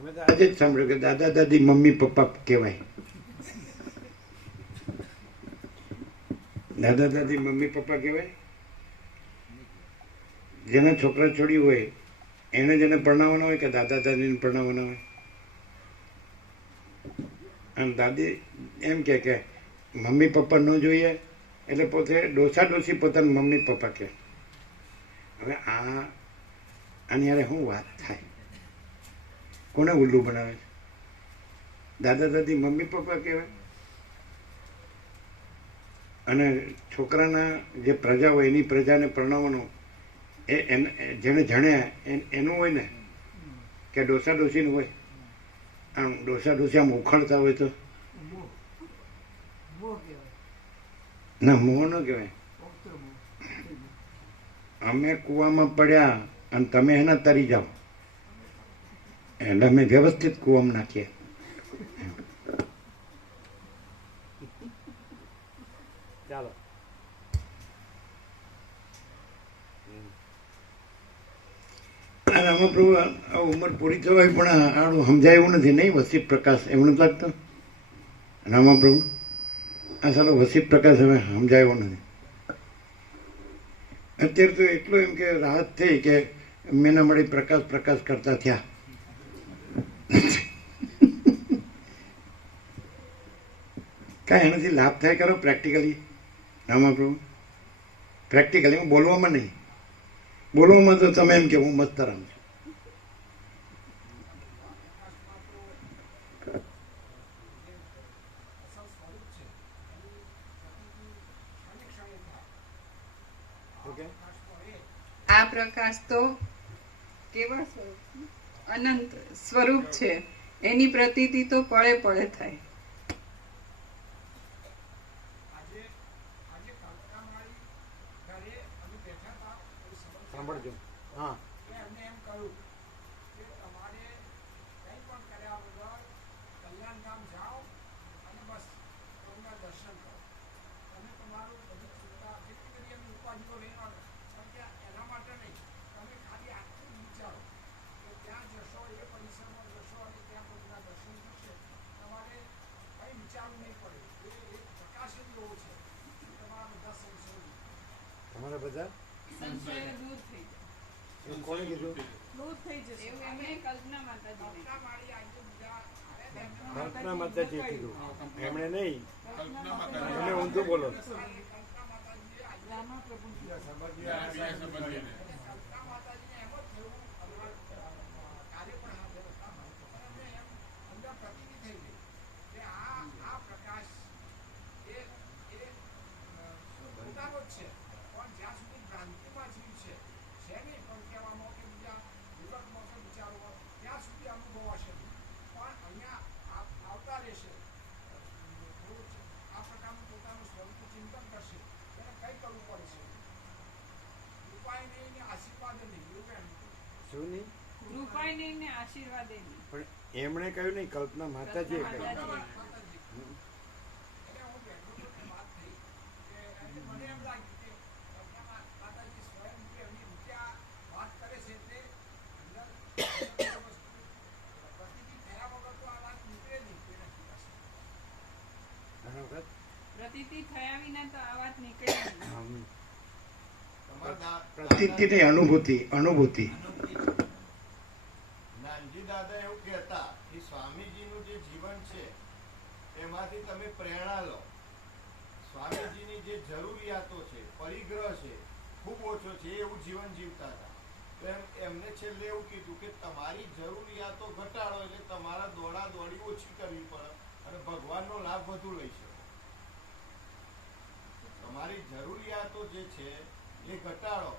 અમે તો આજે જ સાંભળ્યું કે દાદા દાદી મમ્મી પપ્પા કહેવાય. દાદા દાદી મમ્મી પપ્પા કહેવાય. જેના છોકરા છોડી હોય એને જેને પરણાવવાનો હોય કે દાદા દાદીને પરણાવવાના હોય. અને દાદી એમ કે મમ્મી પપ્પા ન જોઈએ એટલે પોતે ડોસા ડોસી પોતાના મમ્મી પપ્પા કહે. હવે આની યારે શું વાત થાય? કોને ઉલ્લુ બનાવે? દાદા દાદી મમ્મી પપ્પા કહેવાય અને છોકરાના જે પ્રજા હોય એની પ્રજાને પરણાવવાનો જેને જણ્યા એનું હોય ને કે ડોસા ડોસીનું હોય? આમ ડોસા ડોસી આમ ઉખડતા હોય તો ના, મોહ ન કહેવાય. અમે કૂવામાં પડ્યા અને તમે એના તરી જાઓ એટલે અમે વ્યવસ્થિત કૂવામાં નાખીએ. ચાલો આમાં પ્રભુ આ ઉંમર પૂરી થવાય પણ આનું સમજાય એવું નથી નહીં? વસીફ પ્રકાશ એવું નથી લાગતું રામા પ્રભુ? આ સારો વસીફ પ્રકાશ હવે સમજાય એવો નથી. અત્યારે તો એટલું એમ કે રાહત થઈ કે મેના મળી પ્રકાશ પ્રકાશ કરતા થયા. કાંઈ એનાથી લાભ થાય કરો પ્રેક્ટિકલી રામા પ્રભુ? પ્રેક્ટિકલી હું બોલવામાં નહીં. બોલવામાં તો તમે એમ કે હું મસ્તરામ છું. આ પ્રકાશ તો કેવા સ્વરૂપ? અનંત સ્વરૂપ છે. એની પ્રતીતિ તો પળે પળે થાય. સાંભળજો. હા, તમારા બધા સંશય દૂર થઈ જાય. એમ કોણે કીધું? દૂર થઈ જશે એવું એમણે કલ્પના માતાજીને કલ્પના માતાજીએ કીધું, એમણે નહીં. તમે ઊંધું બોલો. રામા પ્રભુ શું નહીં? કૃપાય નહીં ને આશીર્વાદ નહીં. પણ એમણે કહ્યું નહીં, કલ્પના માતાજીએ કહ્યું. પ્રતીતિ થયા વિના તો આ વાત નીકળે નહીં. પ્રતીતિ નહીં, અનુભૂતિ. અનુભૂતિ. નાનજી દાદા એવું કહેતા કે સ્વામીજીનું જે જીવન છે એમાંથી તમે પ્રેરણા લો. સ્વામીજીની જે જરૂરિયાતો છે, પરિગ્રહ છે, ખૂબ ઓછો છે, એવું જીવન જીવતા હતા. તો એમને છેલ્લે એવું કીધું કે તમારી જરૂરિયાતો ઘટાડો એટલે તમારા દોડા દોડી ઓછી કરવી પડે અને ભગવાનનો લાભ વધુ લઈ શકો. તમારી જરૂરિયાતો જે છે એ ઘટાડો,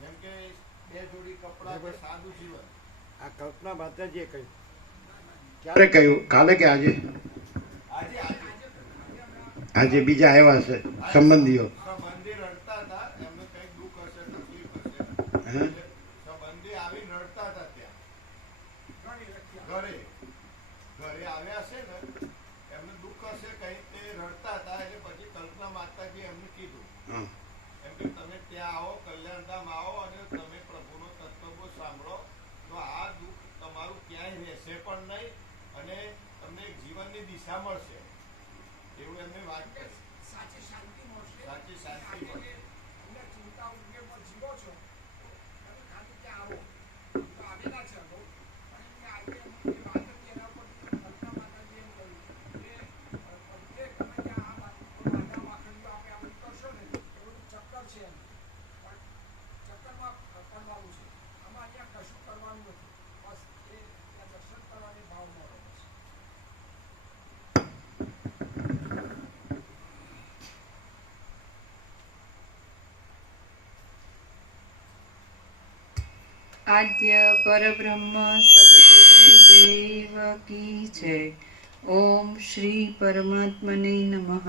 જેમ કે 2 જોડી કપડાં કે સાદું જીવન. આ કલ્પના માતાજીએ કહ્યું. ક્યારે કહ્યું? કાલે કે આજે? આજે બીજા આવ્યા છે સંબંધીઓ. સંબંધી રડતા હતા, એમને કઈક દુઃખ હશે, તકલીફ હશે. સંબંધી આવી રડતા હતા ત્યાં ઘરે આવ્યા છે ને, એમને દુઃખ હશે કઈ, તે રડતા હતા. એટલે પછી કલ્પના માતાજી એમને કીધું એમ કે તમે ત્યાં આવો, કલ્યાણધામ આવો અને તમે પ્રભુનો તત્વ સાંભળો તો આ દુઃખ તમારું ક્યાંય રહેશે ઈચ્છા મળશે એવું એમને વાત કરી. સાચી શાંતિ મળશે. સાચી શાંતિ મળશે. તમને ચિંતા ઉદ્વેગમાં જીવો છો તમે ખાલી ત્યાં આવો તો આવેલા છે અગાઉ. પણ એમને આજે એમની જે વાત હતી એના પરથી કલ્પના માતાજી એમ કહ્યું કે બધે તમે ત્યાં આ વાંધા વાખડીઓ આપે આ બધું કરશો ને એ બધું ચક્કર છે એમ. પણ ચક્કરમાં કરવાનું છે. આમાં અહીંયા કશું કરવાનું નથી. બસ એ ત્યાં દર્શન કરવાની ભાવમાં રહે છે. આદ્ય પરબ્રહ્મ સદગુરુ દેવ કી જય. ઓમ શ્રી પરમાત્મને નમઃ.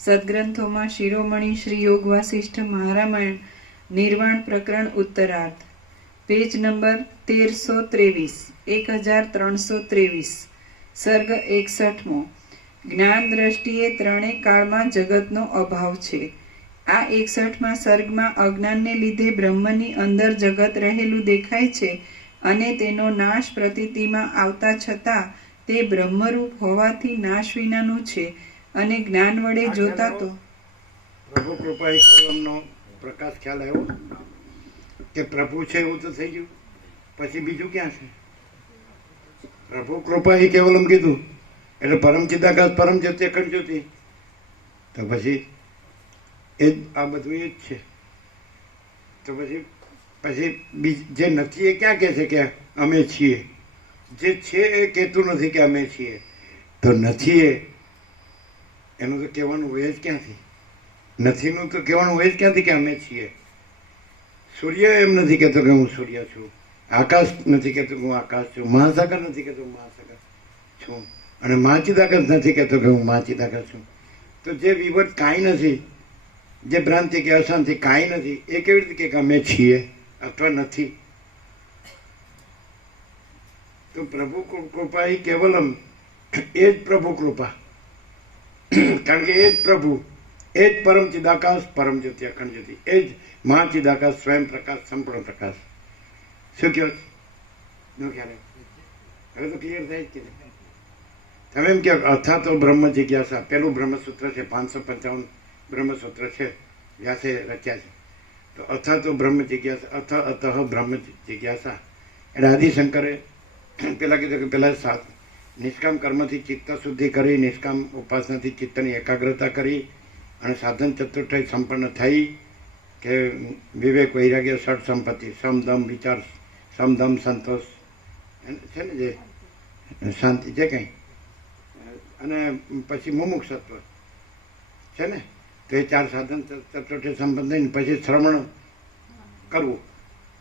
સદગ્રંથોમાં શિરોમણી શ્રી યોગ વાસિષ્ઠ મહારામાયણ નિર્વાણ પ્રકરણ ઉત્તરાર્ધ, પેજ નંબર 1323, 1323, સર્ગ 61મો. જ્ઞાન દ્રષ્ટિએ ત્રણેય કાળમાં જગતનો અભાવ છે. આ 61મા સર્ગમાં અજ્ઞાનને લીધે બ્રહ્મની અંદર જગત રહેલું દેખાય છે અને તેનો નાશ પ્રતીતિમાં આવતા છતાં તે બ્રહ્મરૂપ હોવાથી નાશ વિનાનું છે અને જ્ઞાન વડે જોતા તો પ્રભુ કૃપા કેવલમનો પ્રકાશ ખ્યાલ આવ્યો કે પ્રભુ છે એવું તો થઈ ગયું, પછી બીજું ક્યાં છે? પ્રભુ કૃપા કેવલમ કીધું એટલે પરમ ચિદાકાશ પરમ જ્યોતિ અખંડ જ્યોતિ, તો પછી એ જ આ બધું એ જ છે. તો પછી જે નથી એ ક્યાં કહે છે કે અમે છીએ? જે છે એ કહેતું નથી કે અમે છીએ. તો નથી એનું તો કહેવાનું હોય જ ક્યાંથી? નથીનું તો કહેવાનું હોય જ ક્યાંથી કે અમે છીએ? સૂર્ય એમ નથી કહેતો કે હું સૂર્ય છું, આકાશ નથી કહેતો કે હું આકાશ છું, મહાસાગર નથી કહેતો હું મહાસાગર છું, અને મહાચિદાકાશ નથી કહેતો કે હું મહાચિદાકાશ છું. તો જે વિવર્ત કાંઈ નથી, જે ભ્રાંતિ કે અશાંતિ કાંઈ નથી, એ કેવી રીતે કે અમે છીએ અથવા નથી? તો પ્રભુ કૃપા એ કેવલમ એ જ પ્રભુ કૃપા, કારણ કે એ જ પ્રભુ, એ જ પરમ ચિદાકાશ પરમ જ્યોતિ અખંડ જ્યોતિ, એ જ મહાચિદાકાશ સ્વયં પ્રકાશ સંપૂર્ણ પ્રકાશ. શું કહો નો ખ્યાલ? હવે તો ક્લિયર થાય જ કે તમે એમ કહો અથા તો બ્રહ્મ જિજ્ઞાસા, પેલું બ્રહ્મસૂત્ર છે, 555 બ્રહ્મસૂત્ર છે, વ્યાસે રચ્યા છે. તો અથા તો બ્રહ્મ જિજ્ઞાસા, અથ બ્રહ્મ જિજ્ઞાસા એટલે આદિશંકરે પેલા કીધું કે પેલા નિષ્કામ કર્મથી ચિત્ત શુદ્ધિ કરી, નિષ્કામ ઉપાસનાથી ચિત્તની એકાગ્રતા કરી અને સાધન ચતુર્થય સંપન્ન થઈ કે વિવેક વૈરાગ્ય ષડ સંપત્તિ, સમદમ વિચાર, સમદમ સંતોષ છે ને, જે શાંતિ છે કંઈ, અને પછી મુમુક્ષત્વ છે ને, તો એ 4 સાધન ચતુર્થય સંપન્ન થઈને પછી શ્રવણ કરવું.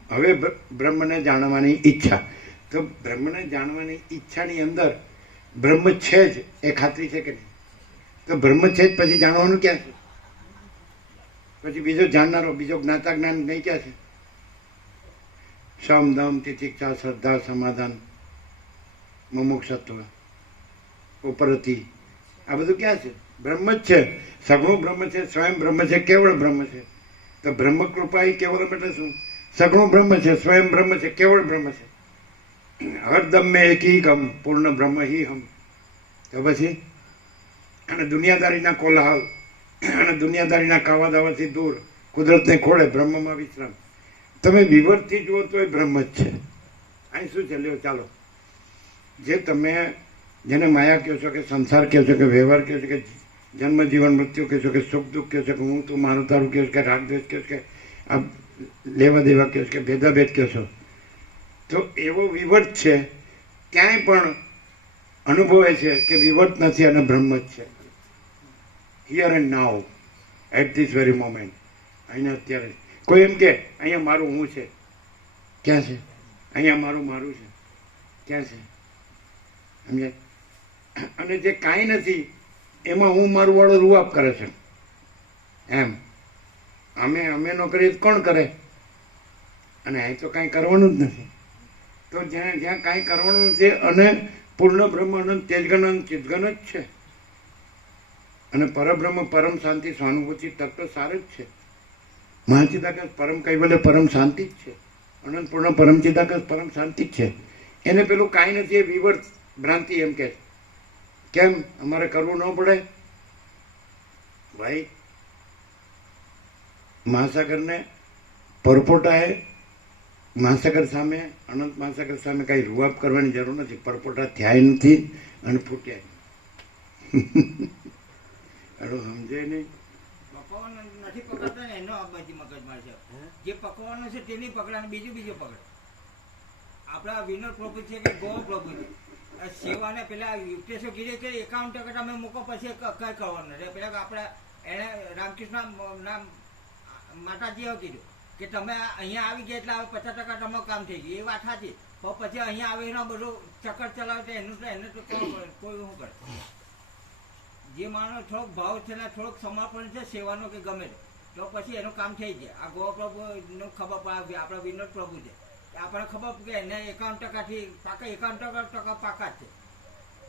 હવે બ્રહ્મને જાણવાની ઈચ્છા. તો બ્રહ્મને જાણવાની ઈચ્છાની અંદર બ્રહ્મ છે જ એ ખાતરી છે કે નહીં? તો બ્રહ્મ છે જ પછી જાણવાનું ક્યાં છે? પછી બીજો જાણનારો, બીજો જ્ઞાતા જ્ઞાન નહીં ક્યાં છે? સમ દમ તિતિક્ષા શ્રદ્ધા સમાધાન મુમુક્ષત્વ ઉપરતિ, આ બધું ક્યાં છે? બ્રહ્મ જ છે, સગુણ બ્રહ્મ છે, સ્વયં બ્રહ્મ છે, કેવળ બ્રહ્મ છે. તો બ્રહ્મ કૃપા એ કેવળ એટલે શું? સગુણ બ્રહ્મ છે, સ્વયં બ્રહ્મ છે, કેવળ બ્રહ્મ છે. હરદમ મેં એકી ગમ પૂર્ણ બ્રહ્મ હિ હમ. તો પછી અને દુનિયાદારીના કોલાહલ અને દુનિયાદારીના કાવા દાવાથી દૂર, કુદરતને ખોળે બ્રહ્મમાં વિશ્રામ. તમે વિવરથી જુઓ તો એ બ્રહ્મ જ છે. અહીં શું છે? લ્યો ચાલો, જે તમે જેને માયા કહો છો, કે સંસાર કહો છો, કે વ્યવહાર કહો છો, કે જન્મ જીવન મૃત્યુ કહો છો, કે સુખ દુઃખ કહો છો, કે હું તું મારું તારું કહો છો, કે રાગ દ્વેષ કહો છો, કે આ લેવા દેવા કહો છો, કે ભેદાભેદ કહો છો, તો એવો વિવર્ત છે, ક્યાંય પણ અનુભવે છે કે વિવર્ત નથી અને બ્રહ્મ જ છે. Here and now, at this very moment, અહીંયા અત્યારે. કોઈ એમ કે અહીંયા મારું હું છે, ક્યાં છે? અહીંયા મારું મારું છે, ક્યાં છે? સમજાય? અને જે કાંઈ નથી એમાં હું મારું વાળો રૂઆબ કરે છે. એમ અમે નો કરીએ કોણ કરે? અને અહીં તો કાંઈ કરવાનું જ નથી. તો જ્યાં કાંઈ કરવાનું છે અને પૂર્ણ બ્રહ્મ અનંત તેજગન અનંત ચિદગન જ છે, અને પરબ્રહ્મ પરમ શાંતિ સહાનુભૂતિ તત્વ સાર જ છે. મહાચિદાકાશ પરમ કૈવલ્ય પરમ શાંતિ જ છે, અનંત પૂર્ણ પરમ ચિદાકાશ પરમ શાંતિ જ છે. એને પેલું કાંઈ નથી એ વિવર્ત ભ્રાંતિ એમ કે કેમ અમારે કરવું ન પડે? ભાઈ મહાસાગરને પરપોટાએ મહાસાગર સામે, અનંત મહાસાગર સામે કઈ રૂઆબ કરવાની જરૂર નથી. પરપોટા થયા નથી અને ફૂટ્યા એનું સમજે નહીં. પકવવાનું નથી પકડતા ને એનો આ બધી મગજમાર છે. જે પકવવાનું છે તેની પકડાને બીજું પકડે. આપણા વિનોદ પ્રભુ છે કે ગો પ્રભુ છે. સેવાને પેલા યુક્તેશો કીધે કે 51% તમે મૂકો પછી કઈ કરવાનું નથી. પેલા આપણા એને રામકૃષ્ણ નામ માતાજીએ કીધું કે તમે અહીંયા આવી ગયા એટલે હવે 50% તમારું કામ થઈ ગયું. એ વાત સાચી. પણ પછી અહીંયા આવીને બધું ચક્કર ચલાવે એને તો કોઈ શું કરે? જે માણસ થોડોક ભાવ છે ને થોડોક સમર્પણ છે સેવાનો કે ગમે તો પછી એનું કામ થઈ જાય. આ ગોવા પ્રભુનું ખબર પડે, આપણા વિનોદ પ્રભુ છે આપણને ખબર કે એને 51%થી પાકા 51% પાકા જ છે.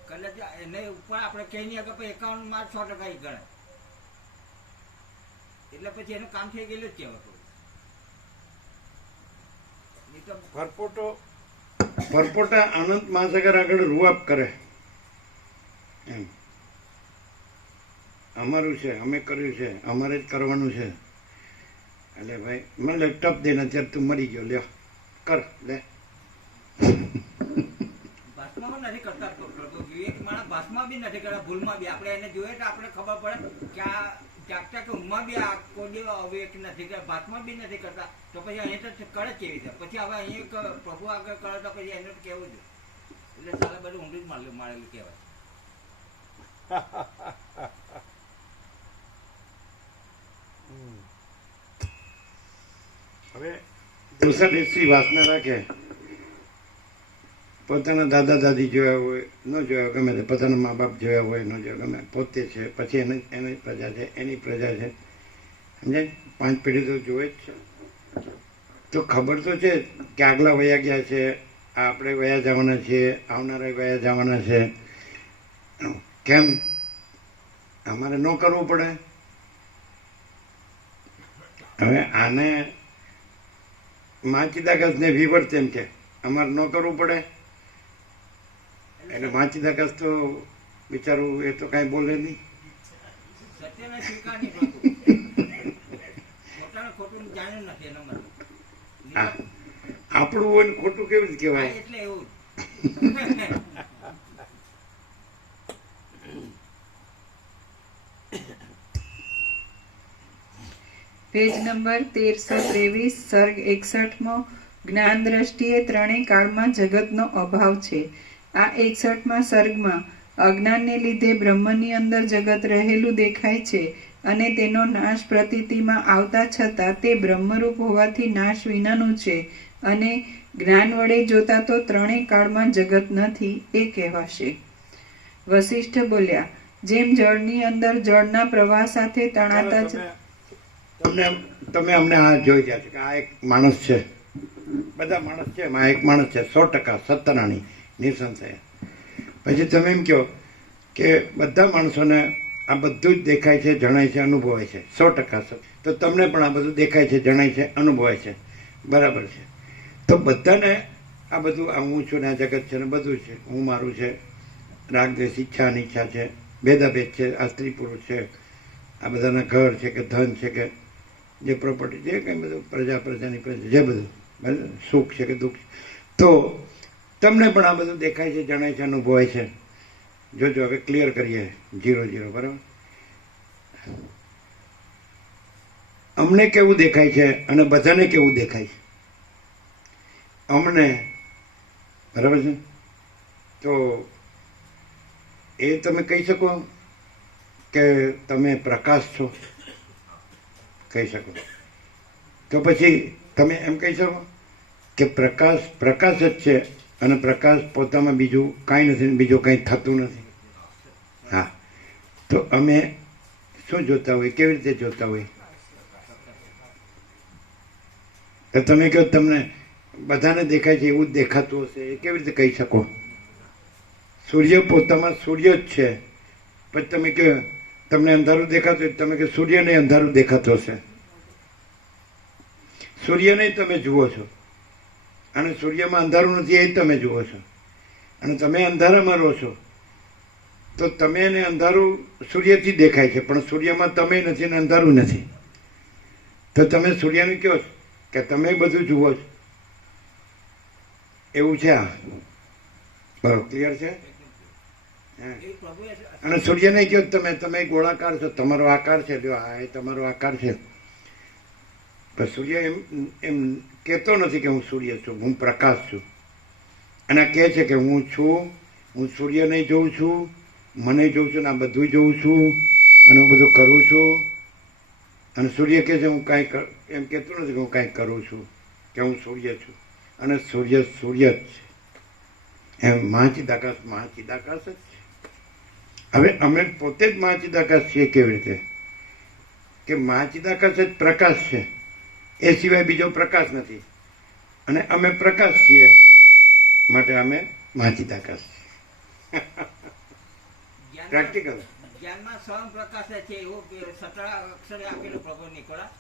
કદાચ એને ઉપર આપણે કહી નહીં કે 51 માં 100% ગણાય એટલે પછી એનું કામ થઈ ગયેલું જ કહેવાતું. પરપોટા અનંત મહાસાગર આગળ રૂઆબ કરે એમ. અમારું છે, અમે કર્યું છે, અમારે જ કરવાનું છે. એટલે ભાઈ મને લેપટોપ દે ને અત્યારે તું મરી ગયો, લ્યો કર લે. ભાષમાં નથી કરતા વિવેક માણસ ભાષમાં બી નથી કરતા, ભૂલમાં બી આપણે એને જોઈએ તો આપણે ખબર પડે કે આ જાગતા કે ઊંઘમાં બી આ કોઈ વિવેક નથી કરતા, ભાષમાં બી નથી કરતા તો પછી અહીંયા તો કરે કેવી રીતે? પછી હવે અહીંયા પ્રભુ આગળ કરે તો પછી એને કેવું છે? એટલે સારા બધું ઊંધું જ મારેલું કહેવાય. હવે દોસર એસી વાસના રાખે, પોતાના દાદા દાદી જોયા હોય ન જોયા ગમે તે, પોતાના મા બાપ જોયા હોય ન જોયા ગમે, પોતે છે પછી એની પ્રજા છે, એની પ્રજા છે, સમજે? 5 પેઢી તો જોવે જ છે. તો ખબર તો છે કે આગલા વયા ગયા છે, આપણે વયા જવાના છીએ, આવનારા વયા જવાના છે. કેમ અમારે ન કરવું પડે? હવે આને માચિદાકસ ને વિવર્ત એમ કે અમારે ન કરવું પડે. એટલે માચિદાકસ તો બિચારું એ તો કાંઈ બોલે નહીં. સત્યને સ્વીકાર નહીં કરતું. ખોટાને ખોટું જાણ્યું નથી એનો મતલબ. આપણું હોય ને ખોટું કેવું જ કહેવાય. એટલે એવું પેજ નંબર 1323, સર્ગ 61મો. જ્ઞાન દ્રષ્ટિએ ત્રણેય કાળમાં જગતનો અભાવ છે. આ 61મા સર્ગમાં અજ્ઞાનને લીધે બ્રહ્મની અંદર જગત રહેલું દેખાય છે અને તેનો નાશ પ્રતીતિમાં આવતા છતાં તે બ્રહ્મરૂપ હોવાથી નાશ વિનાનું છે અને જ્ઞાન વડે જોતા તો ત્રણેય કાળમાં જગત નથી એ કહેવાશે. વશિષ્ઠ બોલ્યા, જેમ જળની અંદર જળના પ્રવાહ સાથે તણાતા જ તમે અમને આ જોઈ ગયા છે કે આ એક માણસ છે, બધા માણસ છે, એમાં એક માણસ છે 100% સત્યનાની નિસંશય. પછી તમે એમ કહો કે બધા માણસોને આ બધું જ દેખાય છે, જણાય છે, અનુભવાય છે 100%. તો તમને પણ આ બધું દેખાય છે, જણાય છે, અનુભવાય છે, બરાબર છે. તો બધાને આ બધું આ હું છું ને આ જગત છે ને બધું છે, હું મારું છે, રાગ દ્વેષ ઈચ્છા અનિચ્છા છે, ભેદાભેદ છે, આ સ્ત્રી પુરુષ છે, આ બધાના ઘર છે કે ધન છે કે જે પ્રોપર્ટી જે કંઈ બધું પ્રજાની પ્રજા જે બધું સુખ છે કે દુઃખ છે, તો તમને પણ આ બધું દેખાય છે, જણાય છે, અનુભવાય છે. જોજો હવે ક્લિયર કરીએ 0-0, બરાબર? અમને કેવું દેખાય છે અને બધાને કેવું દેખાય છે? અમને, બરાબર છે? તો એ તમે કહી શકો કે તમે પ્રકાશ છો? કહી શકો. તો પછી તમે એમ કહી શકો કે પ્રકાશ જ છે અને પ્રકાશ પોતામાં બીજું કાંઈ નથી, બીજું કંઈ થતું નથી. હા, તો અમે શું જોતા હોય, કેવી રીતે જોતા હોય? તો તમે કહો તમને બધાને દેખાય છે એવું જ દેખાતું હશે, એ કેવી રીતે કહી શકો? સૂર્ય પોતામાં સૂર્ય જ છે, પછી તમે કહો તમને અંધારું દેખાતું હોય, તમે કે સૂર્યને અંધારું દેખાતું હશે. સૂર્યને તમે જુઓ છો અને સૂર્યમાં અંધારું નથી એ તમે જુઓ છો, અને તમે અંધારામાં રહો છો તો તમે ને અંધારું સૂર્યથી દેખાય છે, પણ સૂર્યમાં તમે નથી ને અંધારું નથી. તો તમે સૂર્યને કહો છો કે તમે બધું જુઓ છો, એવું છે. આ બરોબર, ક્લિયર છે. એ પ્રભુએ અને સૂર્યને કહો તમે ગોળાકાર છો, તમારો આકાર છે, જો આ એ તમારો આકાર છે. પણ સૂર્ય એમ કહેતો નથી કે હું સૂર્ય છું, હું પ્રકાશ છું. અને કહે છે કે હું છું, હું સૂર્યને જોઉં છું, મને જોઉં છું, ને આ બધું જોઉં છું, અને હું બધું કરું છું. અને સૂર્ય કહે છે હું કાંઈ એમ કહેતો નથી કે હું કાંઈ કરું છું, કે હું સૂર્ય છું. અને સૂર્ય સૂર્ય જ છે. એમ મહાચિદાકાશ મહાચિદાકાશ જ છે. હવે અમે પોતે જ મહાચિદાકાશ છીએ. કેવી રીતે? કે મહાચિદાકાશ જ પ્રકાશ છે, એ સિવાય બીજો પ્રકાશ નથી. અને અમે પ્રકાશ છીએ, માટે અમે મહાચિદાકાશ છીએ. પ્રેક્ટિકલ. જ્ઞાનમાં સ્વયં પ્રકાશ છે એવું સતરા અક્ષરે આપેલું પ્રભુ નિકોળા.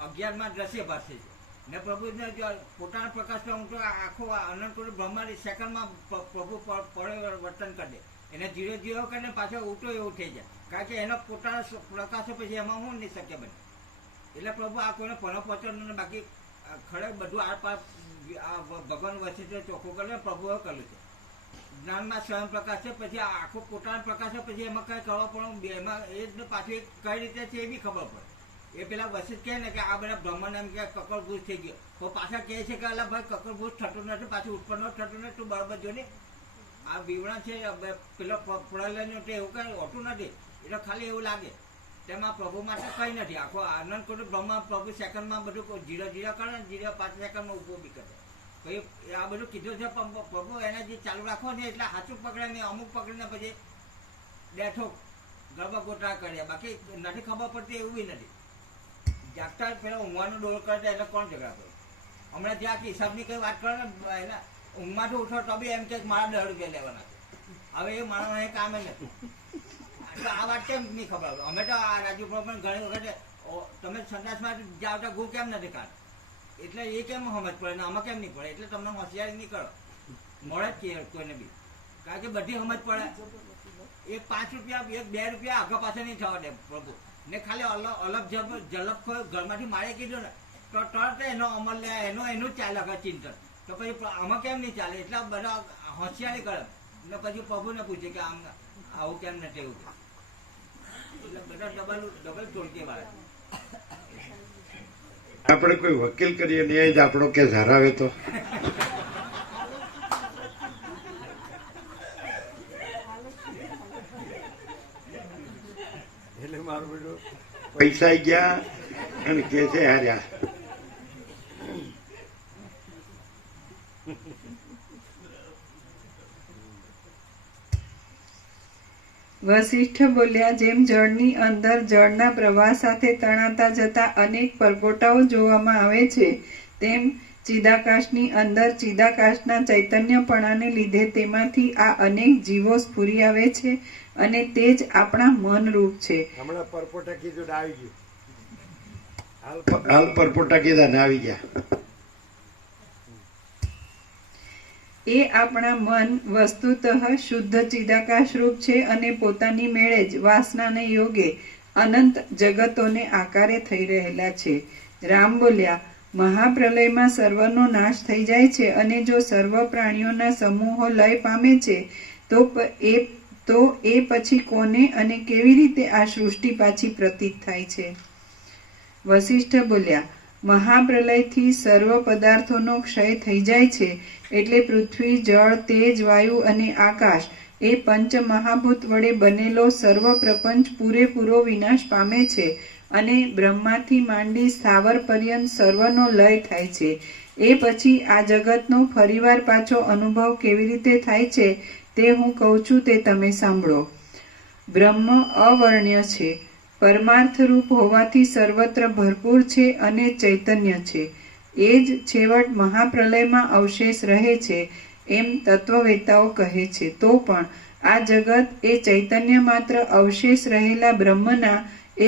11માં દ્રશ્ય ભાષે છે ને પ્રભુને જો પોતાના પ્રકાશમાં હું તો આખો અનંત કોટી બ્રહ્માંડ સેકન્ડમાં પ્રભુ પરિવર્તન કરી દે. એને 0 કરીને પાછો ઉલટો એવું થઈ જાય, કારણ કે એનો પોતાનો પ્રકાશ પછી એમાં હું નહીં શક્ય બને. એટલે પ્રભુ આ કોઈને પહોંચવાનું બાકી ખરે બધું આ પાર ભગવાન વચ્ચે ચોખ્ખું કરે પ્રભુએ કર્યું છે. જ્ઞાનમાં સ્વયં પ્રકાશ છે, પછી આ આખો પોતાનો પ્રકાશ છે, પછી એમાં કઈ કરવા પડે એમાં એ જ પાછું કઈ રીતે છે એ બી ખબર પડે. એ પેલા વસિત કહે ને કે આ બધા બ્રહ્માંડ એમ કે કકળભૂત થઈ ગયો, તો પાછા કહે છે કે અલા ભાઈ કકળભૂત થતું નથી, પાછું ઉત્પન્ન થતું નથી, તું બરાબર જો ને આ વિવરણ છે પેલો પ્રલયનું તે એવું કઈ હોતું નથી. એટલે ખાલી એવું લાગે તેમાં પ્રભુ માટે કઈ નથી. આખો આનંદ કોટી બ્રહ્મા પ્રભુ સેકન્ડમાં બધું 0 કરે ને 5 સેકન્ડમાં ઉભો બી કરે. પછી આ બધું કીધું છે, પણ પ્રભુ એને જે ચાલુ રાખો ને એટલે સાચું પકડે ને અમુક પકડીને પછી બેઠો ગરબા ગોટા કર્યા, બાકી નથી ખબર પડતી એવું બી નથી. જાગતા પેલા ઊંઘવાનો ડોળ કરે એટલે કોણ ઝઘડા કરે? હમણાં જ્યાં હિસાબની કઈ વાત કરે ને એના ઊંઘમાંથી ઉઠો તો બી એમ કે મારા 10 રૂપિયા લેવાના છે. હવે એ માણસ એ કામે નથી. આ વાત કેમ નહીં ખબર? અમે તો આ રાજુ પણ ઘણી વખતે તમે સંદાસમાં જાઓ તો ગુ કેમ નથી કાઢ, એટલે એ કેમ સમજ પડે ને આમાં કેમ નહીં પડે? એટલે તમને હોશિયારી નહીં કરો મળે જ કે કોઈને બી, કારણ કે બધી સમજ પડે. એક 5 રૂપિયા 1-2 રૂપિયા આગળ પાછળ નહીં થવા દે પ્રભુ ને. ખાલી અલગ ઝલક ઘરમાંથી મારે કીધું ને તો તરત એનો અમલ લે, એનું ચાલે ચિંતન. તો પછી આમાં કેમ નહીં ચાલે? એટલે બધા હોશિયારી કરે ને પછી પ્રભુને પૂછે કે આમ આવું કેમ નથી એવું. એટલે બધા ડબલ ટોળકી વાળા. આપણે કોઈ વકીલ કરીએ ને એ જ આપણો કેસ હરાવે તો એટલે મારું બેટું પૈસા ગયા અને કેસે હાર્યા. વસિષ્ઠ બોલ્યા, જેમ જળની અંદર જળના પ્રવાહ સાથે તણાતા જતા અનેક પરપોટાઓ જોવામાં આવે છે, તેમ ચિદાકાશની અંદર ચિદાકાશના ચૈતન્યપણાને લીધે તેમાંથી આ અનેક જીવો સ્ફુરી આવે છે, અને તે જ આપણા મન રૂપ છે. હમણાં પરપોટા કીધું ને આવી ગયું. હાલ પરપોટા કીધા ને આવી ગયા. એ આપણા મન વસ્તુતઃ શુદ્ધ ચિદાકાશ રૂપ છે, અને પોતાની મેળે જ વાસનાને યોગે અનંત જગતોને આકારે થઈ રહેલા છે. રામ બોલ્યા, મહાપ્રલયમાં સર્વનો નાશ થઈ જાય છે, અને જો સર્વ પ્રાણીઓના સમૂહો લય પામે છે તો એ પછી કોને અને કેવી રીતે આ સૃષ્ટિ પાછી પ્રતીત થાય છે? વસિષ્ઠ બોલ્યા, મહાપ્રલયથી સર્વ પદાર્થોનો ક્ષય થઈ જાય છે, એટલે પૃથ્વી, જળ, તેજ, વાયુ અને આકાશ એ પંચ મહાભૂત વડે બનેલો સર્વ પ્રપંચ પૂરેપૂરો વિનાશ પામે છે, અને બ્રહ્માથી માંડી સ્થાવર પર્યંત સર્વનો લય થાય છે. એ પછી આ જગતનો ફરીવાર પાછો અનુભવ કેવી રીતે થાય છે તે હું કહું છું, તે તમે સાંભળો. બ્રહ્મ અવર્ણ્ય છે, પરમાર્થ રૂપ હોવાથી સર્વત્ર ભરપૂર છે અને ચૈતન્ય છે. એ જ છેવટ મહાપ્રલયમાં અવશેષ રહે છે, એમ તત્વવેતાઓ કહે છે. તો પણ આ જગત એ ચૈતન્ય માત્ર અવશેષ રહેલા બ્રહ્મના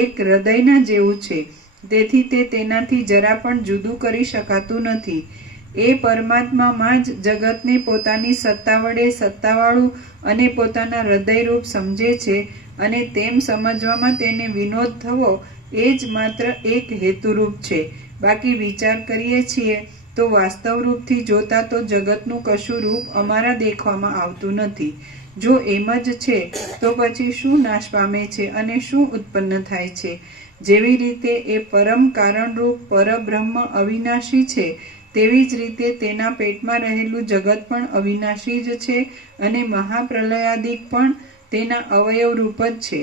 એક હૃદયના જેવું છે, તેથી તે તેનાથી જરા પણ જુદું કરી શકાતું નથી. એ પરમાત્મામાં જ જગતને પોતાની સત્તા વડે સત્તાવાળું અને પોતાના હૃદયરૂપ સમજે છે અને તેમ સમજવામાં તેને વિનોદ થવો એ જ માત્ર એક હેતુરૂપ છે. બાકી વિચાર કરીએ છીએ તો વાસ્તવ રૂપથી જોતા તો જગતનું કશું રૂપ અમારા દેખવામાં આવતું નથી. જો એમ જ છે તો પછી શું નાશ પામે છે અને શું ઉત્પન્ન થાય છે? જેવી રીતે એ પરમ કારણરૂપ પરબ્રહ્મ અવિનાશી છે, તેવી જ રીતે તેના પેટમાં રહેલું જગત પણ અવિનાશી જ છે અને મહાપ્રલયાદિક પણ તેના અવયવરૂપ જ છે.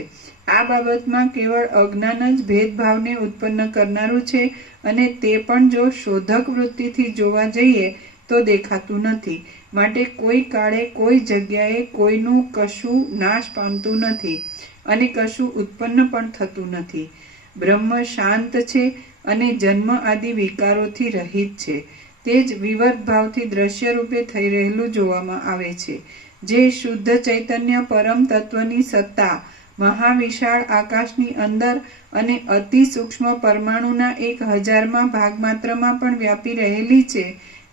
આ બાબતમાં કેવળ અજ્ઞાન જ ભેદભાવને ઉત્પન્ન કરનારું છે અને તે પણ જો શોધક વૃત્તિથી જોવા જઈએ તો દેખાતું નથી. માટે કોઈ કાળે કોઈ જગ્યાએ કોઈનું કશું નાશ પામતું નથી અને કશું ઉત્પન્ન પણ થતું નથી. બ્રહ્મ શાંત છે અને જન્મ આદિ વિકારોથી રહિત છે. તે જ વિવર્ત ભાવથી દ્રશ્ય રૂપે થઈ રહેલું જોવામાં આવે છે. જે શુદ્ધ ચૈતન્ય પરમ તત્વની સત્તા મહાવિશાળ આકાશની અંદર અને અતિ સૂક્ષ્મ પરમાણુના 1000માં ભાગ માત્રમાં પણ વ્યાપી રહેલી છે,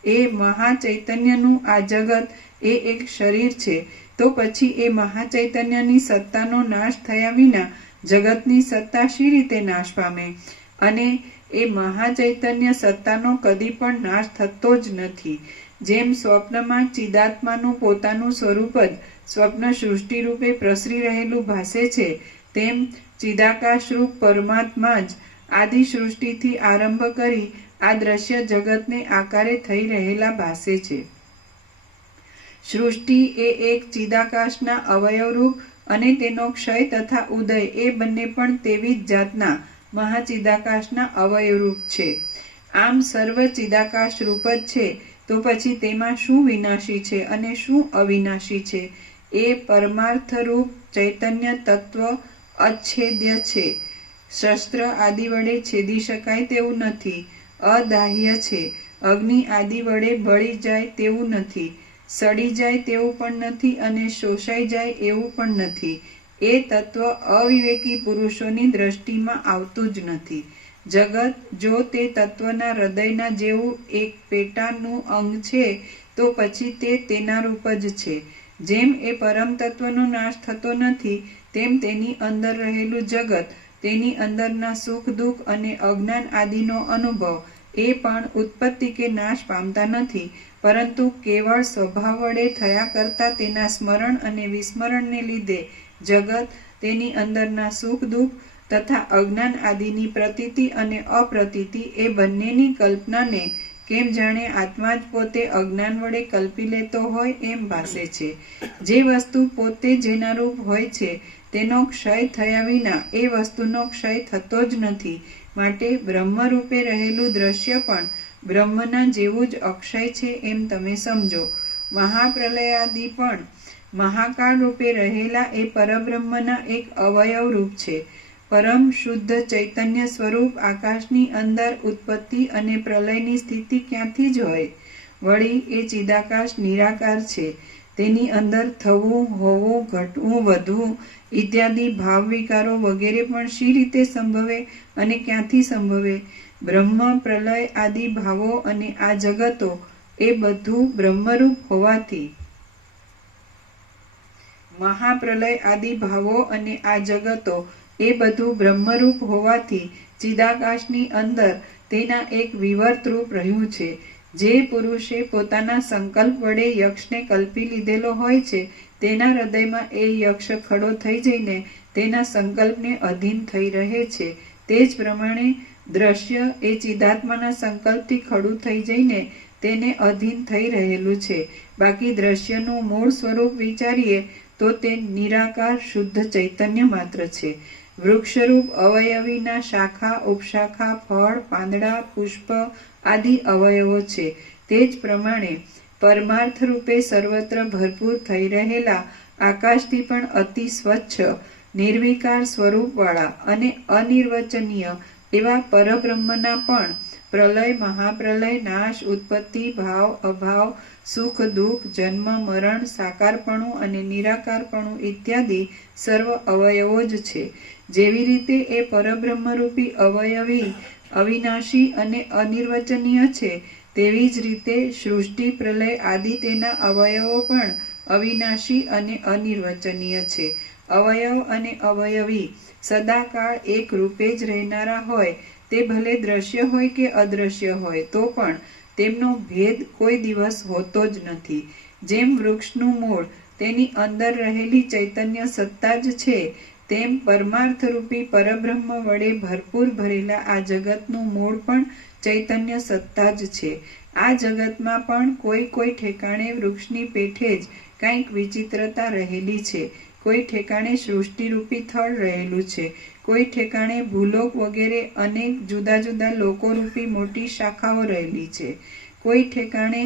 એ મહાચૈતન્યનું આ જગત એ એક શરીર છે. તો પછી એ મહાચૈતન્યની સત્તાનો નાશ થયા વિના જગતની સત્તા શી રીતે નાશ પામે? અને એ મહાચૈતન્ય સત્તાનો કદી પણ નાશ થતો જ નથી. જેમ સ્વપ્નમાં ચિદાત્માનું પોતાનું સ્વરૂપ જ સ્વપ્ન સૃષ્ટિ રૂપે પ્રસરી રહેલું ભાસે છે, તેમ ચિદાકાશરૂપ પરમાત્મા જ આદિ સૃષ્ટિથી આરંભ કરી આ દ્રશ્ય જગતને આકારે થઈ રહેલા ભાસે છે. સૃષ્ટિ એ એક ચિદાકાશના અવયવરૂપ અને તેનો ક્ષય તથા ઉદય એ બંને પણ તેવી જ જાતના મહાચિદાકાશના અવયવરૂપ છે. આમ સર્વ ચિદાકાશ રૂપ જ છે. તો પછી તેમાં શું વિનાશી છે અને શું અવિનાશી છે? એ પરમાર્થરૂપ ચૈતન્ય તત્વ અચ્છેદ્ય છે. શસ્ત્ર આદિ વડે છેદી શકાય તેવું નથી. અદાહ્ય છે. અગ્નિ આદિ વડે બળી જાય તેવું નથી. સડી જાય તેવું પણ નથી અને શોષાઈ જાય એવું પણ નથી. એ તત્વ અવિવેકી પુરુષોની દ્રષ્ટિમાં આવતું જ નથી. જગત જો તે તત્વના હૃદયના જેવું એક પેટાનું અંગ છે તો પછી તે તેના રૂપ જ છે. જેમ એ પરમ તત્વનો નાશ થતો નથી, તેમ તેની અંદર રહેલું જગત, તેની અંદરના સુખ દુઃખ અને અજ્ઞાન આદિનો અનુભવ એ પણ ઉત્પત્તિ કે નાશ પામતા નથી, પરંતુ કેવળ સ્વભાવ વડે થયા કરતા તેના સ્મરણ અને વિસ્મરણને લીધે જગત, તેની અંદરના સુખ દુઃખ તથા અજ્ઞાન આદિની પ્રતીતિ અને અપ્રતીતિ એ બંનેની કલ્પનાને કેમ જાણે આત્મા જ પોતે અજ્ઞાન વડે કલ્પી લેતો હોય એમ ભાસે છે. જે વસ્તુ પોતે જેના રૂપ હોય છે તેનો ક્ષય થયા વિના એ વસ્તુનો ક્ષય થતો જ નથી. માટે બ્રહ્મરૂપે રહેલું દ્રશ્ય પણ બ્રહ્મના જેવું જ અક્ષય છે એમ તમે સમજો. મહાપ્રલયાદિ પણ મહાકાળ રૂપે રહેલા એ પરબ્રહ્મના એક અવયવ રૂપ છે. પરમ શુદ્ધ ચૈતન્ય સ્વરૂપ આકાશની અંદર ઉત્પત્તિ અને પ્રલયની સ્થિતિ ક્યાંથી જ હોય? વળી એ ચિદાકાશ નિરાકાર છે. તેની અંદર થવું, હોવું, ઘટવું, વધવું ઇત્યાદિ ભાવ વિકારો વગેરે પણ શી રીતે સંભવે અને ક્યાંથી સંભવે? બ્રહ્મ, પ્રલય આદિ ભાવો અને આ જગતો એ બધું બ્રહ્મરૂપ હોવાથી મહાપ્રલય આદિ ભાવો અને આ જગતો એ બધું બ્રહ્મરૂપ હોવાથી ચિદાકાશની અંદર તેના એક વિવર્ત રૂપ રહ્યું છે. જે પુરુષે પોતાના સંકલ્પ વડે યક્ષને કલ્પી લીધેલો હોય છે, તેના હૃદયમાં એ યક્ષ ખડો થઈ જઈને તેના સંકલ્પને અધીન થઈ રહે છે. તે જ પ્રમાણે દ્રશ્ય એ ચિદાત્માના સંકલ્પથી ખડું થઈ જઈને તેને અધીન થઈ રહેલું છે. બાકી દ્રશ્યનું મૂળ સ્વરૂપ વિચારીએ તો તે નિરાકાર શુદ્ધ ચૈતન્ય માત્ર છે. વૃક્ષરૂપ અવયવીના શાખા, ઉપશાખા, ફળ, પાંદડા, પુષ્પ આદિ અવયવો છે. તે જ પ્રમાણે પરમાર્થ રૂપે સર્વત્ર ભરપૂર થઈ રહેલા આકાશથી પણ અતિ સ્વચ્છ, નિર્વિકાર સ્વરૂપવાળા અને અનિર્વચનીય એવા પરબ્રહ્મના પણ પ્રલય, મહાપ્રલય, નાશ, ઉત્પત્તિ, ભાવ, અભાવ, સુખ દુઃખ, જન્મ મરણ, સાકારપણું અને નિરાકારપણું ઇત્યાદિ સર્વ અવયવો જ છે. જેવી રીતે એ પરબ્રહ્મરૂપી અવયવી અવિનાશી અને અનિર્વચનીય છે, તેવી જ રીતે સૃષ્ટિ પ્રલય આદિ તેના અવયવો પણ અવિનાશી અને અનિર્વચનીય છે. અવયવ અને અવયવી સદાકાળ એક રૂપે જ રહેનારા હોય તે ભલે દ્રશ્ય હોય કે અદ્રશ્ય હોય તો પણ તેમનો ભેદ કોઈ દિવસ હોતો જ નથી. જેમ વૃક્ષનું મૂળ તેની અંદર રહેલી ચૈતન્ય સત્તા જ છે, તેમ પરમાર્થરૂપી પરબ્રહ્મ વડે ભરપૂર ભરેલા આ જગતનું મૂળ પણ ચૈતન્ય સત્તા જ છે. આ જગતમાં પણ કોઈ ઠેકાણે વૃક્ષની પેઠે જ કંઈક વિચિત્રતા રહેલી છે, કોઈ ઠેકાણે સૃષ્ટિરૂપી થળ રહેલું છે, કોઈ ઠેકાણે ભૂલોક વગેરે અનેક જુદા જુદા લોકોરૂપી મોટી શાખાઓ રહેલી છે, કોઈ ઠેકાણે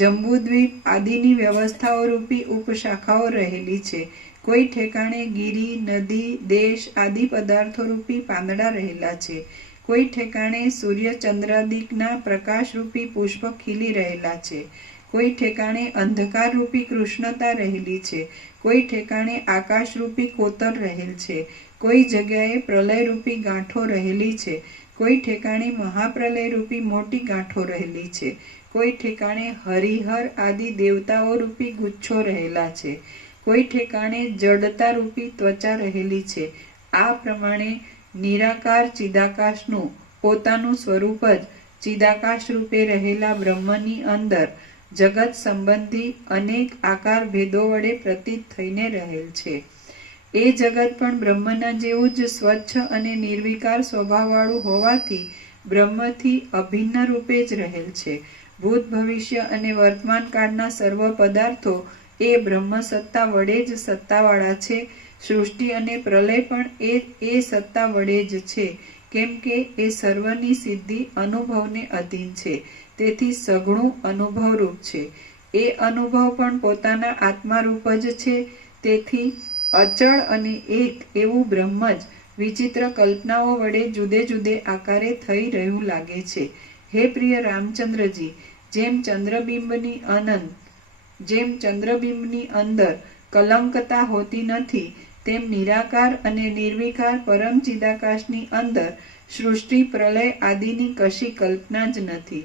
જંબુદ્વીપ આદિની વ્યવસ્થાઓ રૂપી ઉપશાખાઓ રહેલી છે, કોઈ ઠેકાણે ગિરી, નદી, દેશ આદિ પદાર્થો રૂપી પાંદડા રહેલા છે, કોઈ ઠેકાણે સૂર્ય ચંદ્રાદિકના પ્રકાશરૂપી પુષ્પ ખીલી રહેલા છે, કોઈ ઠેકાણે અંધકાર રૂપી કૃષ્ણતા રહેલી છે, કોઈ ઠેકાણે આકાશરૂપી કોતર રહેલ છે, કોઈ જગ્યાએ પ્રલયરૂપી ગાંઠો રહેલી છે, કોઈ ઠેકાણે મહાપ્રલયરૂપી મોટી ગાંઠો રહેલી છે, કોઈ ઠેકાણે હરિહર આદિ દેવતાઓ રૂપી ગુચ્છો રહેલા છે, કોઈ ઠેકાણે જડતા રૂપી ત્વચા રહેલી છે. આ પ્રમાણે નિરાકાર ચિદાકાશનું પોતાનું સ્વરૂપ જ ચિદાકાશ રૂપે રહેલા બ્રહ્મની અંદર જગત સંબંધી અનેક આકાર ભેદો વડે પ્રતીત થઈને રહેલ છે. એ જગત પણ બ્રહ્મના જેવું જ સ્વચ્છ અને નિર્વિકાર સ્વભાવવાળું હોવાથી બ્રહ્મથી અભિન્ન રૂપે જ રહેલ છે. ભૂત ભવિષ્ય અને વર્તમાન કાળના સર્વ પદાર્થો એ બ્રહ્મ સત્તા વડે જ સત્તાવાળા છે. સૃષ્ટિ અને પ્રલય પણ એ સત્તા વડે જ છે, કેમ કે એ સર્વની સિદ્ધિ અનુભવને અધીન છે, તેથી સઘળું અનુભવરૂપ છે. એ અનુભવ પણ પોતાના આત્મારૂપ જ છે, તેથી અચળ અને એક એવું બ્રહ્મ જ વિચિત્ર કલ્પનાઓ વડે જુદે જુદે આકારે થઈ રહ્યું લાગે છે. હે પ્રિય રામચંદ્રજી, જેમ ચંદ્રબિંબની અંદર કલંકતા હોતી નથી, તેમ નિરાકાર અને નિર્વિકાર પરમ ચિદાકાશની અંદર સૃષ્ટિ પ્રલય આદિની કશી કલ્પના જ નથી.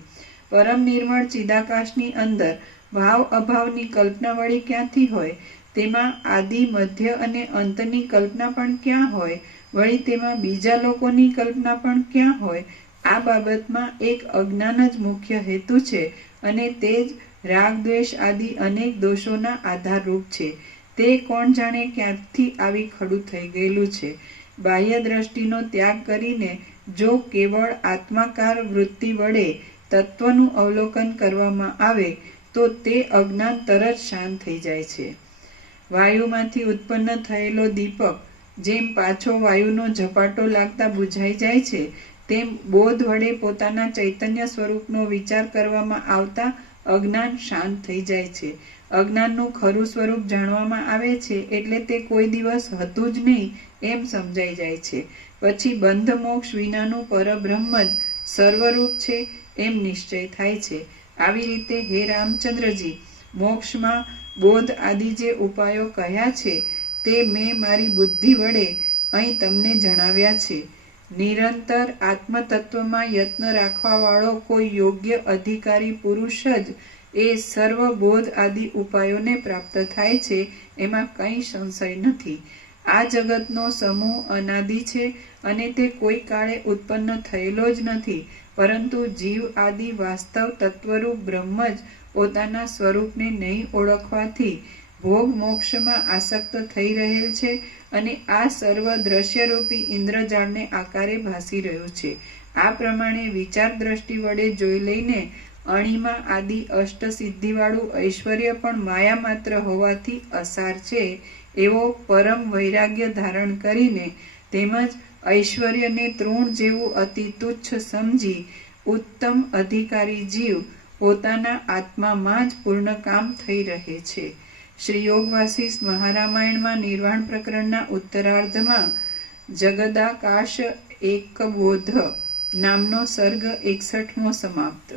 પરમ નિર્મળ ચિદાકાશની અંદર ભાવ અભાવની કલ્પના વળી ક્યાંથી હોય? તેમાં આદિ મધ્ય અને અંતની કલ્પના પણ ક્યાં હોય? વળી તેમાં બીજા લોકોની કલ્પના પણ ક્યાં હોય? આ બાબતમાં એક અજ્ઞાન જ મુખ્ય હેતુ છે, અને તે જ રાગ દ્વેષ આદિ અનેક દોષોના આધારરૂપ છે. તે કોણ જાણે ક્યાંથી આવી ખડું થઈ ગયેલું છે. બાહ્ય દ્રષ્ટિનો ત્યાગ કરીને જો કેવળ આત્માકાર વૃત્તિ વડે તત્વનું અવલોકન કરવામાં આવે તો તે અજ્ઞાન તરત શાંત થઈ જાય છે. વાયુમાંથી ઉત્પન્ન થયેલો દીપક જેમ પાછો વાયુનો ઝપાટો લાગતા બુઝાઈ જાય છે, તેમ બોધ વડે પોતાના ચૈતન્ય સ્વરૂપનો વિચાર કરવામાં આવતા અજ્ઞાન શાંત થઈ જાય છે. અજ્ઞાનનું ખરું સ્વરૂપ જાણવામાં આવે છે એટલે તે કોઈ દિવસ હતું જ નહીં એમ સમજાઈ જાય છે. પછી બંધ મોક્ષ વિનાનું પરબ્રહ્મ જ સર્વરૂપ છે એમ નિશ્ચય થાય છે. આવી રીતે હે રામચંદ્રજી, મોક્ષમાં બોધ આદિ જે ઉપાયો કહ્યા છે તે મેં મારી બુદ્ધિ વડે અહીં તમને જણાવ્યા છે. નિરંતર આત્મતત્વમાં યત્ન રાખવાવાળો કોઈ યોગ્ય અધિકારી પુરુષ જ એ સર્વ બોધ આદિ ઉપાયોને પ્રાપ્ત થાય છે, એમાં કંઈ સંશય નથી. આ જગતનો સમૂહ અનાદિ છે અને તે કોઈ કાળે ઉત્પન્ન થયેલો જ નથી, પરંતુ જીવ આદિ વાસ્તવ તત્વરૂપ બ્રહ્મ જ પોતાના સ્વરૂપને નહીં ઓળખવાથી ભોગ મોક્ષમાં આસક્ત થઈ રહેલ છે અને આ સર્વ દ્રશ્યરૂપી ઇન્દ્રજાળને આકારે ભાસી રહ્યું છે. આ પ્રમાણે વિચાર દ્રષ્ટિ વડે જોઈ લઈને અણિમા આદિ અષ્ટસિદ્ધિવાળું ઐશ્વર્ય પણ માયા માત્ર હોવાથી અસાર છે એવો પરમ વૈરાગ્ય ધારણ કરીને તેમજ ઐશ્વર્યને તૃણ જેવું અતિ તુચ્છ સમજી ઉત્તમ અધિકારી જીવ પોતાના આત્મામાં જ પૂર્ણકામ થઈ રહે છે. શ્રી યોગ વાસિષ્ઠ મહારામાયણમાં નિર્વાણ પ્રકરણના ઉત્તરાર્ધમાં જગદાકાશ એકબોધ નામનો સર્ગ 61મો સમાપ્ત.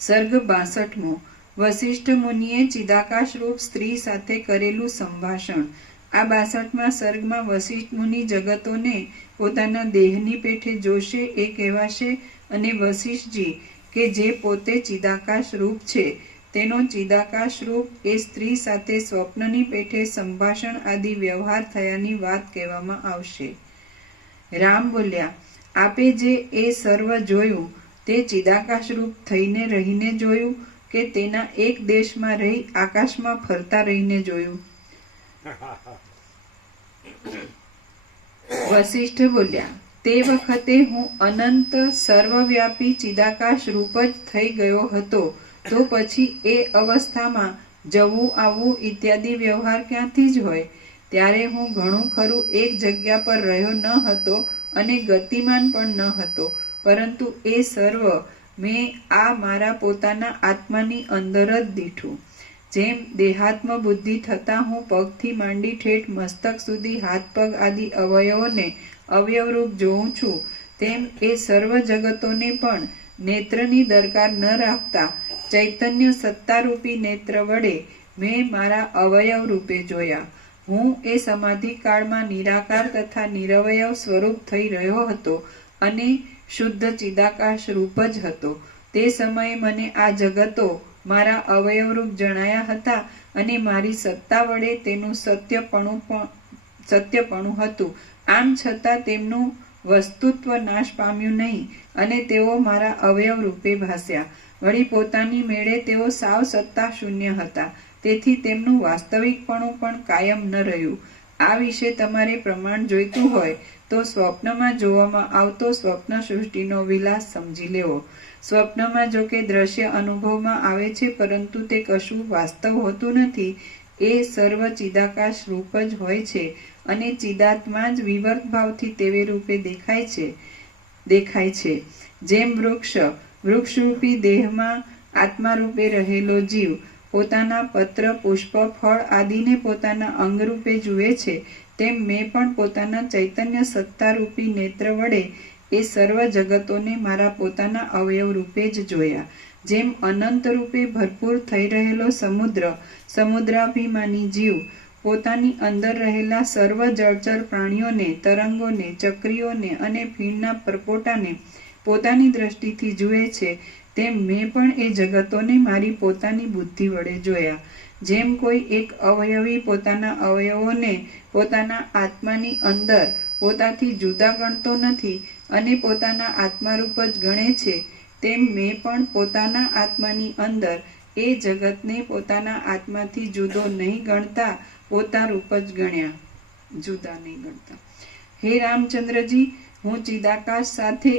સર્ગ 62મો. વસિષ્ઠ મુનિએ ચિદાકાશ રૂપ સ્ત્રી સાથે કરેલું સંભાષણ. આ 62મા સર્ગમાં વસિષ્ઠ મુનિ જગતોને પોતાના દેહની પેઠે જોશે એ કહેવાશે, અને વસિષ્ઠજી કે જે પોતે ચિદાકાશ રૂપ છે તેનો ચિદાકાશ રૂપ એ સ્ત્રી સાથે સ્વપ્નની પેઠે સંભાષણ આદિ વ્યવહાર થયાની વાત કહેવામાં આવશે. રામ બોલ્યા, આપે જે એ સર્વ જોયું તે ચિદાકાશ રૂપ થઈને રહીને જોયું કે તેના એક દેશમાં રહી આકાશમાં ફરતા રહીને જોયું? વશિષ્ઠ બોલ્યા, તે વખતે હું અનંત સર્વવ્યાપી ચિદાકાશ રૂપ જ થઈ ગયો હતો, તો પછી એ અવસ્થામાં જવું આવવું ઇત્યાદિ વ્યવહાર ક્યાંથી જ હોય? ત્યારે હું ઘણું ખરું એક જગ્યા પર રહ્યો ન હતો અને ગતિમાન પણ ન હતો, પરંતુ એ સર્વ મેં આ મારા પોતાના આત્માની અંદર જ દીઠું. જેમ દેહાત્મ બુદ્ધિ થતાં હું પગથી માંડી ઠેઠ મસ્તક સુધી હાથ પગ આદિ અવયવોને અવયવરૂપ જોઉં છું, તેમ એ સર્વ જગતોને પણ નેત્રની દરકાર ન રાખતા ચૈતન્ય સત્તારૂપી નેત્ર વડે મેં મારા અવયવ રૂપે જોયા. હું એ સમાધિ કાળમાં નિરાકાર તથા નિરવયવ સ્વરૂપ થઈ રહ્યો હતો અને શુદ્ધ ચિદાકાશ રૂપ જ હતો. તે સમયે મને આ જગતો મારા અવયવરૂપ જણાયા હતા અને મારી સત્તા વડે તેનું સત્યપણું હતું. આમ છતાં તેમનું વસ્તુત્વ નાશ પામ્યું નહીં અને તેઓ મારા અવયવ રૂપે ભાસ્યા. વળી પોતાની મેળે તેઓ સાવ સત્તા શૂન્ય હતા, તેથી તેમનું વાસ્તવિકપણું પણ કાયમ ન રહ્યું. આ વિશે તમારે પ્રમાણ જોઈતું હોય તો સ્વપ્નમાં જોવામાં આવતો સ્વપ્ન સૃષ્ટિનો વિલાસ સમજી લેવો. સ્વપ્નમાં જો કે દ્રશ્ય અનુભવમાં આવે છે, પરંતુ તે કશું વાસ્તવ હોતું નથી. એ સર્વ ચિદાકાશ રૂપ જ હોય છે અને ચિદાત્મા જ વિવર્ત ભાવથી તેવે રૂપે દેખાય છે. જેમ વૃક્ષરૂપી દેહમાં આત્મા રૂપે રહેલો જીવ પોતાના પત્ર પુષ્પ ફળ આદિને પોતાના અંગ રૂપે જુએ છે, તેમ મેં પણ પોતાના ચૈતન્ય સત્તારૂપી નેત્ર વડે એ સર્વ જગતોને મારા પોતાના અવયવ રૂપે જ જોયા. જેમ અનંત રૂપે ભરપૂર થઈ રહેલો સમુદ્રાભિમાની જીવ પોતાની અંદર રહેલા સર્વ જળચર પ્રાણીઓને, તરંગોને, ચક્રીઓને અને ફીણના પરપોટાને પોતાની દ્રષ્ટિથી જુએ છે, તેમ મેં પણ એ જગતોને મારી પોતાની બુદ્ધિ વડે જોયા. જેમ કોઈ એક અવયવી પોતાના અવયવોને પોતાના આત્માની અંદર પોતાથી જુદા ગણતો નથી અને પોતાના આત્મારૂપ જ ગણે છે, તેમ મેં પણ પોતાના આત્માની અંદર એ જગતને પોતાના આત્માથી જુદો નહીં ગણતા પોતારૂપ જ ગણ્યા, જુદા નહીં ગણતા. હે રામચંદ્રજી, હું ચિદાકાશ સાથે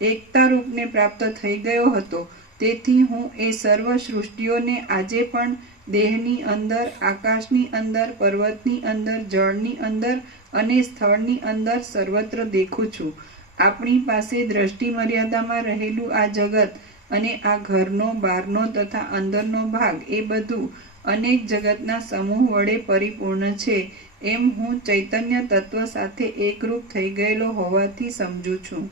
એકતા રૂપને પ્રાપ્ત થઈ ગયો હતો, તેથી હું એ સર્વ સૃષ્ટિઓને આજે પણ દેહની અંદર, આકાશની અંદર, પર્વતની અંદર, જળની અંદર અને સ્થળની અંદર સર્વત્ર દેખું છું. આપણી પાસે દ્રષ્ટિ મર્યાદામાં રહેલું આ જગત અને આ ઘરનો, બહારનો તથા અંદરનો ભાગ એ બધું અનેક જગતના સમૂહ વડે પરિપૂર્ણ છે, એમ હું ચૈતન્ય તત્વ સાથે એકરૂપ થઈ ગયેલો હોવાથી સમજું છું.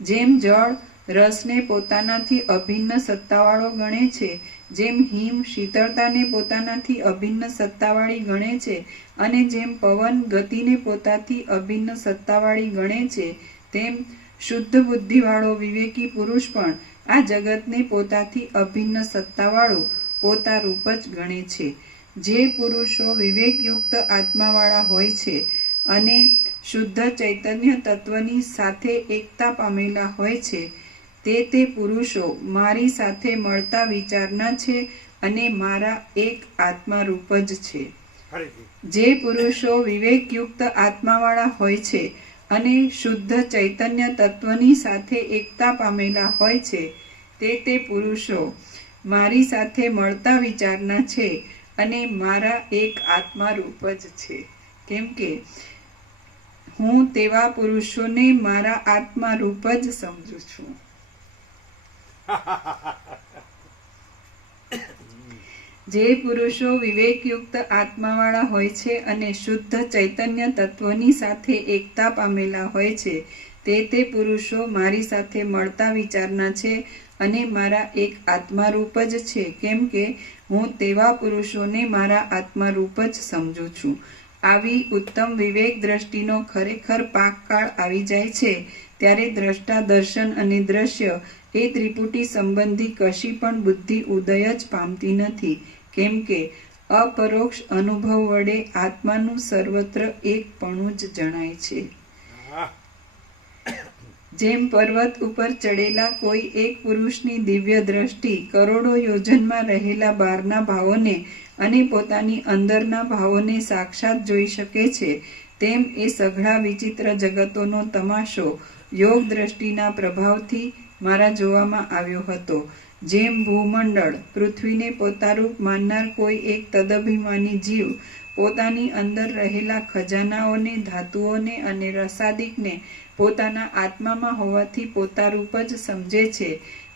જેમ જળ રસને પોતાનાથી અભિન્ન સત્તાવાળો ગણે છે, જેમ હિમ શીતળતાને પોતાનાથી અભિન્ન સત્તાવાળી ગણે છે અને જેમ પવન ગતિને પોતાથી અભિન્ન સત્તાવાળી ગણે છે, તેમ શુદ્ધ બુદ્ધિવાળો વિવેકી પુરુષ પણ આ જગતને પોતાથી અભિન્ન સત્તાવાળું પોતા રૂપ જ ગણે છે. જે પુરુષો વિવેકયુક્ત આત્માવાળા હોય છે અને શુદ્ધ ચૈતન્ય તત્વની સાથે એકતા પામેલા હોય છે, તે પુરુષો મારી સાથે મળતા વિચારના છે અને મારા એક આત્મા રૂપ જ છે. જે પુરુષો વિવેકયુક્ત આત્માવાળા હોય છે અને શુદ્ધ ચૈતન્ય તત્વની સાથે એકતા પામેલા હોય છે, તે પુરુષો મારી સાથે મળતા વિચારના છે અને મારા એક આત્મા રૂપ જ છે. કેમ કે હું તેવા પુરુષોને મારા આત્મા રૂપ જ સમજુ છું. જે પુરુષો વિવેકયુક્ત આત્માવાળા હોય છે અને શુદ્ધ ચૈતન્ય તત્વની સાથે એકતા પામેલા હોય છે, તે પુરુષો મારી સાથે મળતા વિચારના છે અને મારા એક આત્મા રૂપ જ છે. કેમ કે હું તેવા પુરુષોને મારા આત્મા રૂપ જ સમજુ છું. આવી ઉત્તમ વિવેક દ્રષ્ટિનો ખરેખર પાકકાળ આવી જાય છે, ત્યારે દ્રષ્ટા, દર્શન અને દ્રશ્ય એ ત્રિપુટી સંબંધી કશી પણ બુદ્ધિ ઉદય જ પામતી નથી, કેમ કે અપરોક્ષ અનુભવ વડે આત્માનું સર્વત્ર એકપણું જ જણાય છે. જેમ પર્વત ઉપર ચડેલા કોઈ એક પુરુષની દિવ્ય દ્રષ્ટિ કરોડો યોજનમાં રહેલા બહારના ભાવોને અને પોતાની અંદરના ભાવોને સાક્ષાત જોઈ શકે છે, તેમ એ સઘળા વિચિત્ર જગતોનો તમાશો યોગ દ્રષ્ટિના પ્રભાવથી મારા જોવામાં આવ્યો હતો. જેમ ભૂમંડળ પૃથ્વીને પોતારૂપ માનનાર કોઈ એક તદભિમાની જીવ પોતાની અંદર રહેલા ખજાનાઓને, ધાતુઓને અને રસાદિકને પોતાના આત્મામાં હોવાથી પોતારૂપ જ સમજે છે,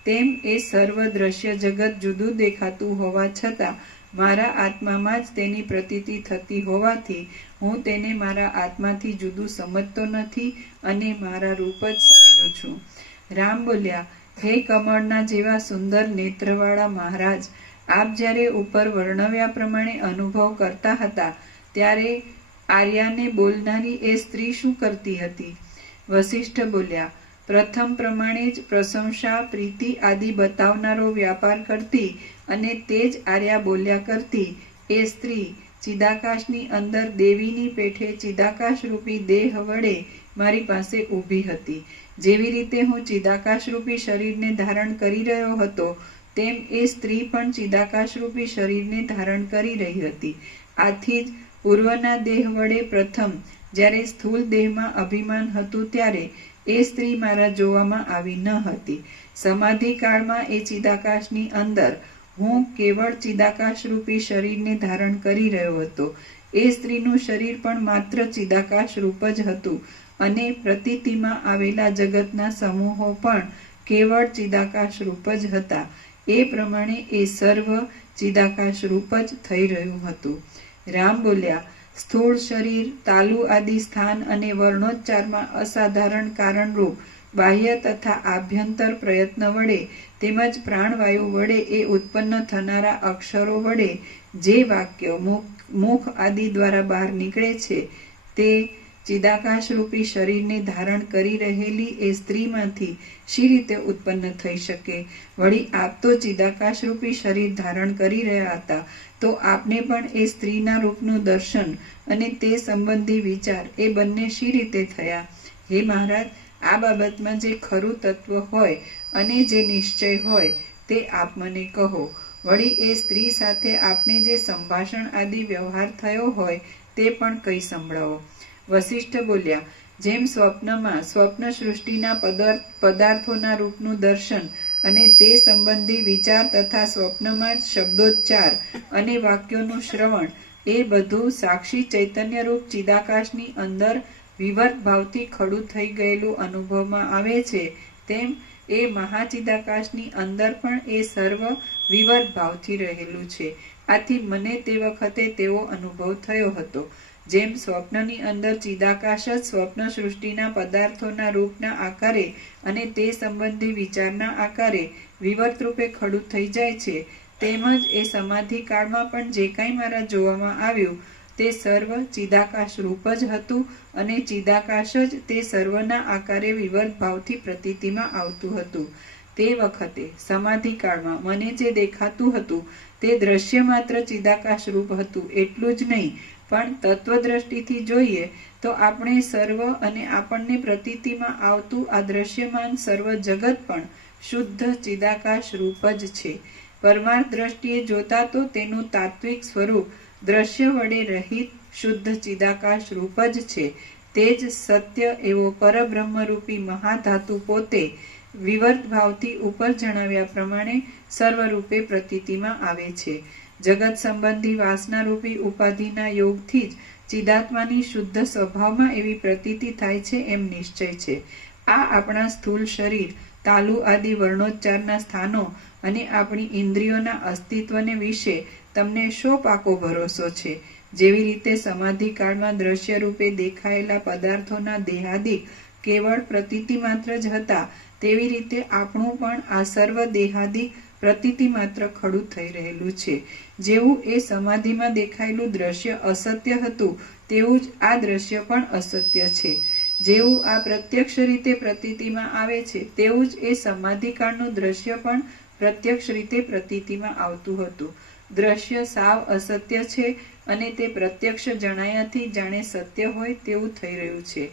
તેમ એ સર્વ દ્રશ્ય જગત જુદું દેખાતું હોવા છતાં મારા આત્મામાં જ તેની પ્રતીતિ થતી હોવાથી હું તેને મારા આત્માથી જુદું સમજતો નથી અને મારા રૂપ જ સમજું છું. રામ બોલ્યા, હે કમળના જેવા સુંદર નેત્રવાળા મહારાજ, આપ જ્યારે ઉપર વર્ણવ્યા પ્રમાણે અનુભવ કરતા હતા ત્યારે આર્યાને બોલનારી એ સ્ત્રી શું કરતી હતી? વસિષ્ઠ બોલ્યા, પ્રથમ પ્રમાણે જ પ્રશંસા, પ્રીતિ આદિ બતાવનારો વ્યાપાર કરતી અને તે જ આર્યા બોલ્યા કરતી એ સ્ત્રી ચિદાકાશની અંદર દેવીની પેઠે ચિદાકાશ રૂપી દેહ વડે મારી પાસે ઊભી હતી. જેવી રીતે હું ચિદાકાશ રૂપી શરીરને ધારણ કરી રહ્યો હતો, તેમ એ સ્ત્રી પણ ચિદાકાશ રૂપી શરીરને ધારણ કરી રહી હતી. આથી જ પૂર્વના દેહ વડે પ્રથમ જ્યારે સ્થૂળ દેહમાં અભિમાન હતું ત્યારે એ સ્ત્રી મારા જોવામાં આવી ન હતી. સમાધિ કાળમાં એ ચિદાકાશની અંદર હું કેવળ ચિદાકાશ રૂપી શરીરને ધારણ કરી રહ્યો હતો. એ સ્ત્રીનું શરીર પણ માત્ર ચિદાકાશ રૂપ જ હતું અને પ્રતીતિમાં આવેલા જગતના સમૂહો પણ કેવળ ચિદાકાશ રૂપ જ હતા. એ પ્રમાણે એ સર્વ ચિદાકાશ રૂપ જ થઈ રહ્યું હતું. રામ બોલ્યા, સ્થૂળ શરીર, તાલુ આદિ સ્થાન અને વર્ણોચ્ચારમાં અસાધારણ કારણરૂપ બાહ્ય તથા આભ્યંતર પ્રયત્ન વડે તેમજ પ્રાણવાયુ વડે એ ઉત્પન્ન થનારા અક્ષરો વડે જે વાક્ય મુખ આદિ દ્વારા બહાર નીકળે છે, તે ચિદાકાશ રૂપી શરીરને ધારણ કરી રહેલી એ સ્ત્રીમાંથી શી રીતે ઉત્પન્ન થઈ શકે? વળી આપ તો ચિદાકાશ રૂપી શરીર ધારણ કરી રહ્યા હતા, તો આપને પણ એ સ્ત્રીના રૂપનું દર્શન અને તે સંબંધી વિચાર એ બંને શી રીતે થયા? હે મહારાજ, આ બાબતમાં જે ખરું તત્વ હોય અને જે નિશ્ચય હોય તે આપ મને કહો. વળી એ સ્ત્રી સાથે આપને જે સંભાષણ આદિ વ્યવહાર થયો હોય તે પણ કહી સંભળાવો. વસિષ્ઠ બોલ્યા, જેમ સ્વપ્નમાં સ્વપ્ન સૃષ્ટિના પદાર્થોના રૂપનું દર્શન અને તે સંબંધી વિચાર તથા સ્વપ્નમાં જ શબ્દોચ્ચાર અને વાક્યોનું શ્રવણ એ બધું સાક્ષી ચૈતન્ય રૂપ ચિદાકાશની અંદર વિવર્ત ભાવથી ખડું થઈ ગયેલું અનુભવમાં આવે છે, તેમ એ મહાચિદાકાશની અંદર પણ એ સર્વ વિવર્ત ભાવથી રહેલું છે. આથી મને તે વખતે તેવો અનુભવ થયો હતો. જેમ સ્વપ્નની અંદર ચિદાકાશ જ સ્વપ્ન સૃષ્ટિના પદાર્થોના રૂપના આકારે અને તે સંબંધી વિચારના આકારે વિવર્ત રૂપે ખડું થઈ જાય છે, તેમજ એ સમાધિ કાળમાં પણ જે કાંઈ મારા જોવામાં આવ્યું તે સર્વ ચિદાકાશ રૂપ જ હતું અને ચિદાકાશ જ તે સર્વના આકારે વિવર્ત ભાવથી પ્રતીતિમાં આવતું હતું. તે વખતે સમાધિ કાળમાં મને જે દેખાતું હતું તે દ્રશ્ય માત્ર ચિદાકાશ રૂપ હતું એટલું જ નહીં, પણ તત્વદ્રષ્ટિથી જોઈએ તો આપણે સર્વ અને આપણને પ્રતીતિમાં આવતું આ દ્રશ્યમાન સર્વ જગત પણ શુદ્ધ ચિદાકાશ રૂપ જ છે. પરમાર્થ દ્રષ્ટિએ જોતા તો તેનું તાત્વિક સ્વરૂપ દ્રશ્ય વડે રહિત શુદ્ધ ચિદાકાશ રૂપ જ છે. તે જ સત્ય એવો પરબ્રહ્મરૂપી મહાધાતુ પોતે વિવર્ત ભાવથી ઉપર જણાવ્યા પ્રમાણે સર્વરૂપે પ્રતીતિમાં આવે છે. જગત સંબંધી વાસના રૂપી ઉપાધિના યોગથી જ ચિદાત્માની શુદ્ધ સ્વભાવમાં એવી પ્રતીતિ થાય છે એમ નિશ્ચય છે. આ આપણા સ્થૂળ શરીર, તાલુ આદિ વર્ણોચ્ચારના સ્થાનો અને આપણી ઇન્દ્રિયોના અસ્તિત્વને વિશે તમને શો પાકો ભરોસો છે? જેવી રીતે સમાધિ કાળમાં દ્રશ્ય રૂપે દેખાયેલા પદાર્થોના દેહાદિક કેવળ પ્રતીતિ માત્ર જ હતા, તેવી રીતે આપણું પણ આ સર્વ દેહાદિક પ્રતીતિ માત્ર ખડું થઈ રહેલું છે. જેવું એ સમાધિમાં દેખાયેલું દ્રશ્ય અસત્ય હતું, તેવું જ આ દ્રશ્ય પણ અસત્ય છે. જેવું આ પ્રત્યક્ષ રીતે પ્રતીતિમાં આવે છે તેવું જ એ સમાધિકાળનું દ્રશ્ય પણ પ્રત્યક્ષ રીતે પ્રતીતિમાં આવતું હતું. દ્રશ્ય સાવ અસત્ય છે અને તે પ્રત્યક્ષ જણાયાથી જાણે સત્ય હોય તેવું થઈ રહ્યું છે.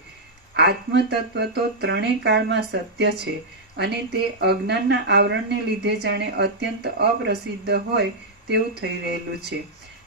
આત્મતત્વ તો ત્રણેય કાળમાં સત્ય છે અને તે અજ્ઞાનના આવરણને લીધે જાણે અત્યંત અપ્રસિદ્ધ હોય તેવું થઈ રહેલું છે.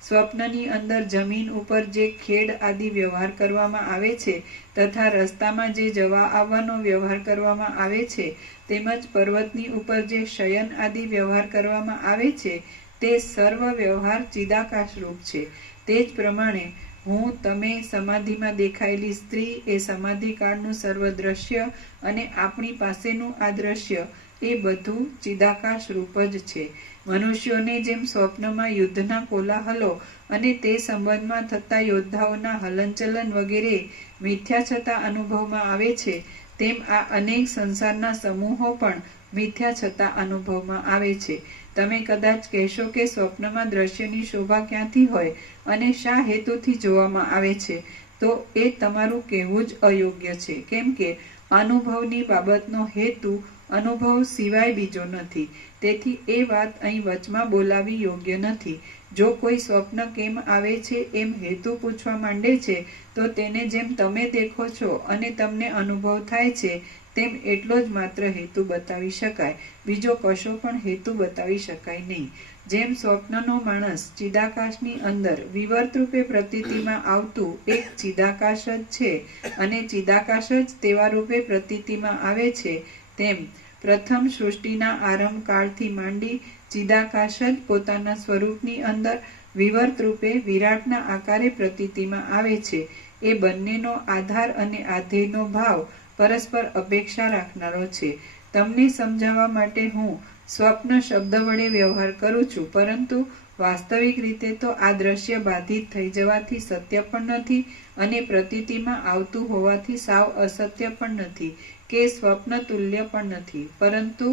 સ્વપ્નની અંદર જમીન ઉપર જે ખેડ આદિ વ્યવહાર કરવામાં આવે છે તથા રસ્તામાં જે જવા આવવાનો વ્યવહાર કરવામાં આવે છે તેમજ પર્વતની ઉપર જે શયન આદિ વ્યવહાર કરવામાં આવે છે તે સર્વ વ્યવહાર ચિદાકાશ રૂપ છે. તે જ પ્રમાણે હું, તમે, સમાધિમાં દેખાયેલી સ્ત્રી એ સમાધિકાળનું સર્વ દ્રશ્ય અને આપણી પાસેનું આ દ્રશ્ય એ બધું ચિદાકાશ રૂપ જ છે. મનુષ્યોને જેમ સ્વપ્નમાં યુદ્ધના કોલાહલો અને તે સંબંધમાં થતા યોદ્ધાઓના હલનચલન વગેરે મિથ્યા છતાં અનુભવમાં આવે છે તેમ આ અનેક સંસારના સમૂહો પણ મિથ્યા છતાં અનુભવમાં આવે છે. તમે કદાચ કહેશો કે સ્વપ્નમાં દ્રશ્યની શોભા ક્યાંથી હોય અને શા હેતુથી જોવામાં આવે છે, તો એ તમારું કહેવું જ અયોગ્ય છે, કેમ કે અનુભવની બાબતનો હેતુ અનુભવ સિવાય બીજો નથી. તેથી એ વાત અહીં વચમાં બોલાવી યોગ્ય નથી. જો કોઈ સ્વપ્ન કેમ આવે છે એમ હેતુ પૂછવા માંડે છે તો તેને જેમ તમે દેખો છો અને તમને અનુભવ થાય છે તેમ એટલો જ માત્ર હેતુ બતાવી શકાય, બીજો કશો પણ હેતુ બતાવી શકાય નહીં. જેમ સ્વપ્નનો માણસ ચિદાકાશની અંદર વિવર્ત રૂપે પ્રતીતિમાં આવતું એક ચિદાકાશ જ છે અને ચિદાકાશ જ તેવા રૂપે પ્રતીતિમાં આવે છે, તેમ પ્રથમ સૃષ્ટિના આરંભ કાળથી માંડી ચિદાકાશ જ પોતાના સ્વરૂપની અંદર વિવર્ત રૂપે વિરાટના આકારે પ્રતીતિમાં આવે છે. એ બંનેનો આધાર અને આધેયનો ભાવ પરસ્પર અપેક્ષા રાખનારો છે. તમને સમજાવવા માટે હું સ્વપ્ન શબ્દ વડે વ્યવહાર કરું છું, પરંતુ વાસ્તવિક રીતે તો આ દ્રશ્ય બાધિત થઈ જવાથી સત્ય પણ નથી અને પ્રતીતિમાં આવતું હોવાથી સાવ અસત્ય પણ નથી કે સ્વપ્ન તુલ્ય પણ નથી, પરંતુ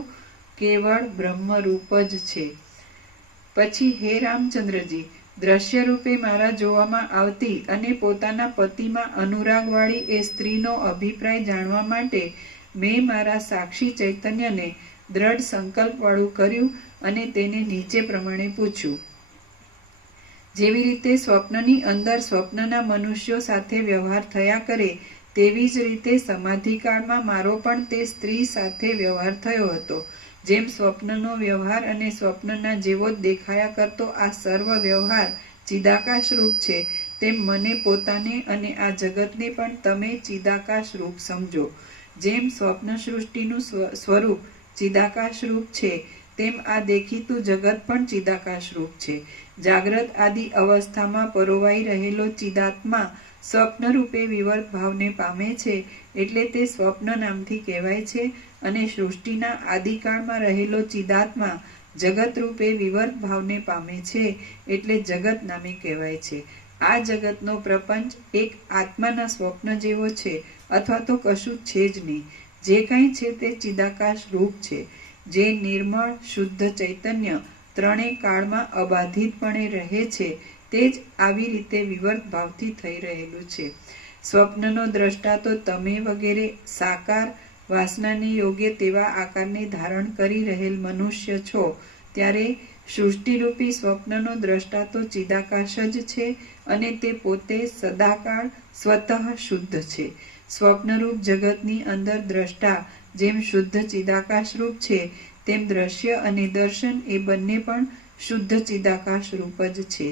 કેવળ બ્રહ્મરૂપ જ છે. પછી હે રામચંદ્રજી, દ્રશ્ય રૂપે મારા જોવામાં આવતી અને પોતાના પતિમાં અનુરાગવાળી એ સ્ત્રીનો અભિપ્રાય જાણવા માટે મેં મારા સાક્ષી ચૈતન્યને દ્રઢ સંકલ્પવાળું કર્યું અને તેને નીચે પ્રમાણે પૂછ્યું. જેવી રીતે સ્વપ્નની અંદર સ્વપ્નના મનુષ્યો સાથે વ્યવહાર થયા કરે તેવી જ રીતે સમાધિકાળમાં મારો પણ તે સ્ત્રી સાથે વ્યવહાર થયો હતો. જેમ સ્વપ્નનો વ્યવહાર અને સ્વપ્નના જેવો જ દેખાયા કરતો આ સર્વ વ્યવહાર ચિદાકાશ રૂપ છે, તેમ મને પોતાને અને આ જગતને પણ તમે ચિદાકાશ રૂપ સમજો. જેમ સ્વપ્ન સૃષ્ટિનું સ્વરૂપ ચિદાકાશ રૂપ છે તેમ આ દેખીતું જગત પણ ચિદાકાશ રૂપ છે. જાગ્રત આદિ અવસ્થામાં પરોવાઈ રહેલો ચિદાત્મા સ્વપ્ન રૂપે વિવર્ત ભાવને પામે છે એટલે તે સ્વપ્ન નામથી કહેવાય છે અને સૃષ્ટિના આદિકાળમાં રહેલો ચિદાત્મા જગત રૂપે વિવર્ત ભાવને પામે છે એટલે જગત નામે કહેવાય છે. આ જગતનો પ્રપંચ એક આત્માના સ્વપ્ન જેવો છે અથવા તો કશું છે જ નહીં. જે કંઈ છે તે ચિદાકાશ રૂપ છે. જે નિર્મળ શુદ્ધ ચૈતન્ય ત્રણેય કાળમાં અબાધિતપણે રહે છે તે જ આવી રીતે વિવર્ત ભાવથી થઈ રહેલું છે. સ્વપ્નનો દ્રષ્ટા તો તમે વગેરે સાકાર વાસનાને યોગ્ય તેવા આકારને ધારણ કરી રહેલ મનુષ્ય છો, ત્યારે સૃષ્ટિરૂપી સ્વપ્નનો દ્રષ્ટા તો ચિદાકાશ જ છે અને તે પોતે સદાકાળ સ્વતઃ શુદ્ધ છે. સ્વપ્નરૂપ જગતની અંદર દ્રષ્ટા જેમ શુદ્ધ ચિદાકાશ રૂપ છે તેમ દ્રશ્ય અને દર્શન એ બંને પણ શુદ્ધ ચિદાકાશ રૂપ જ છે.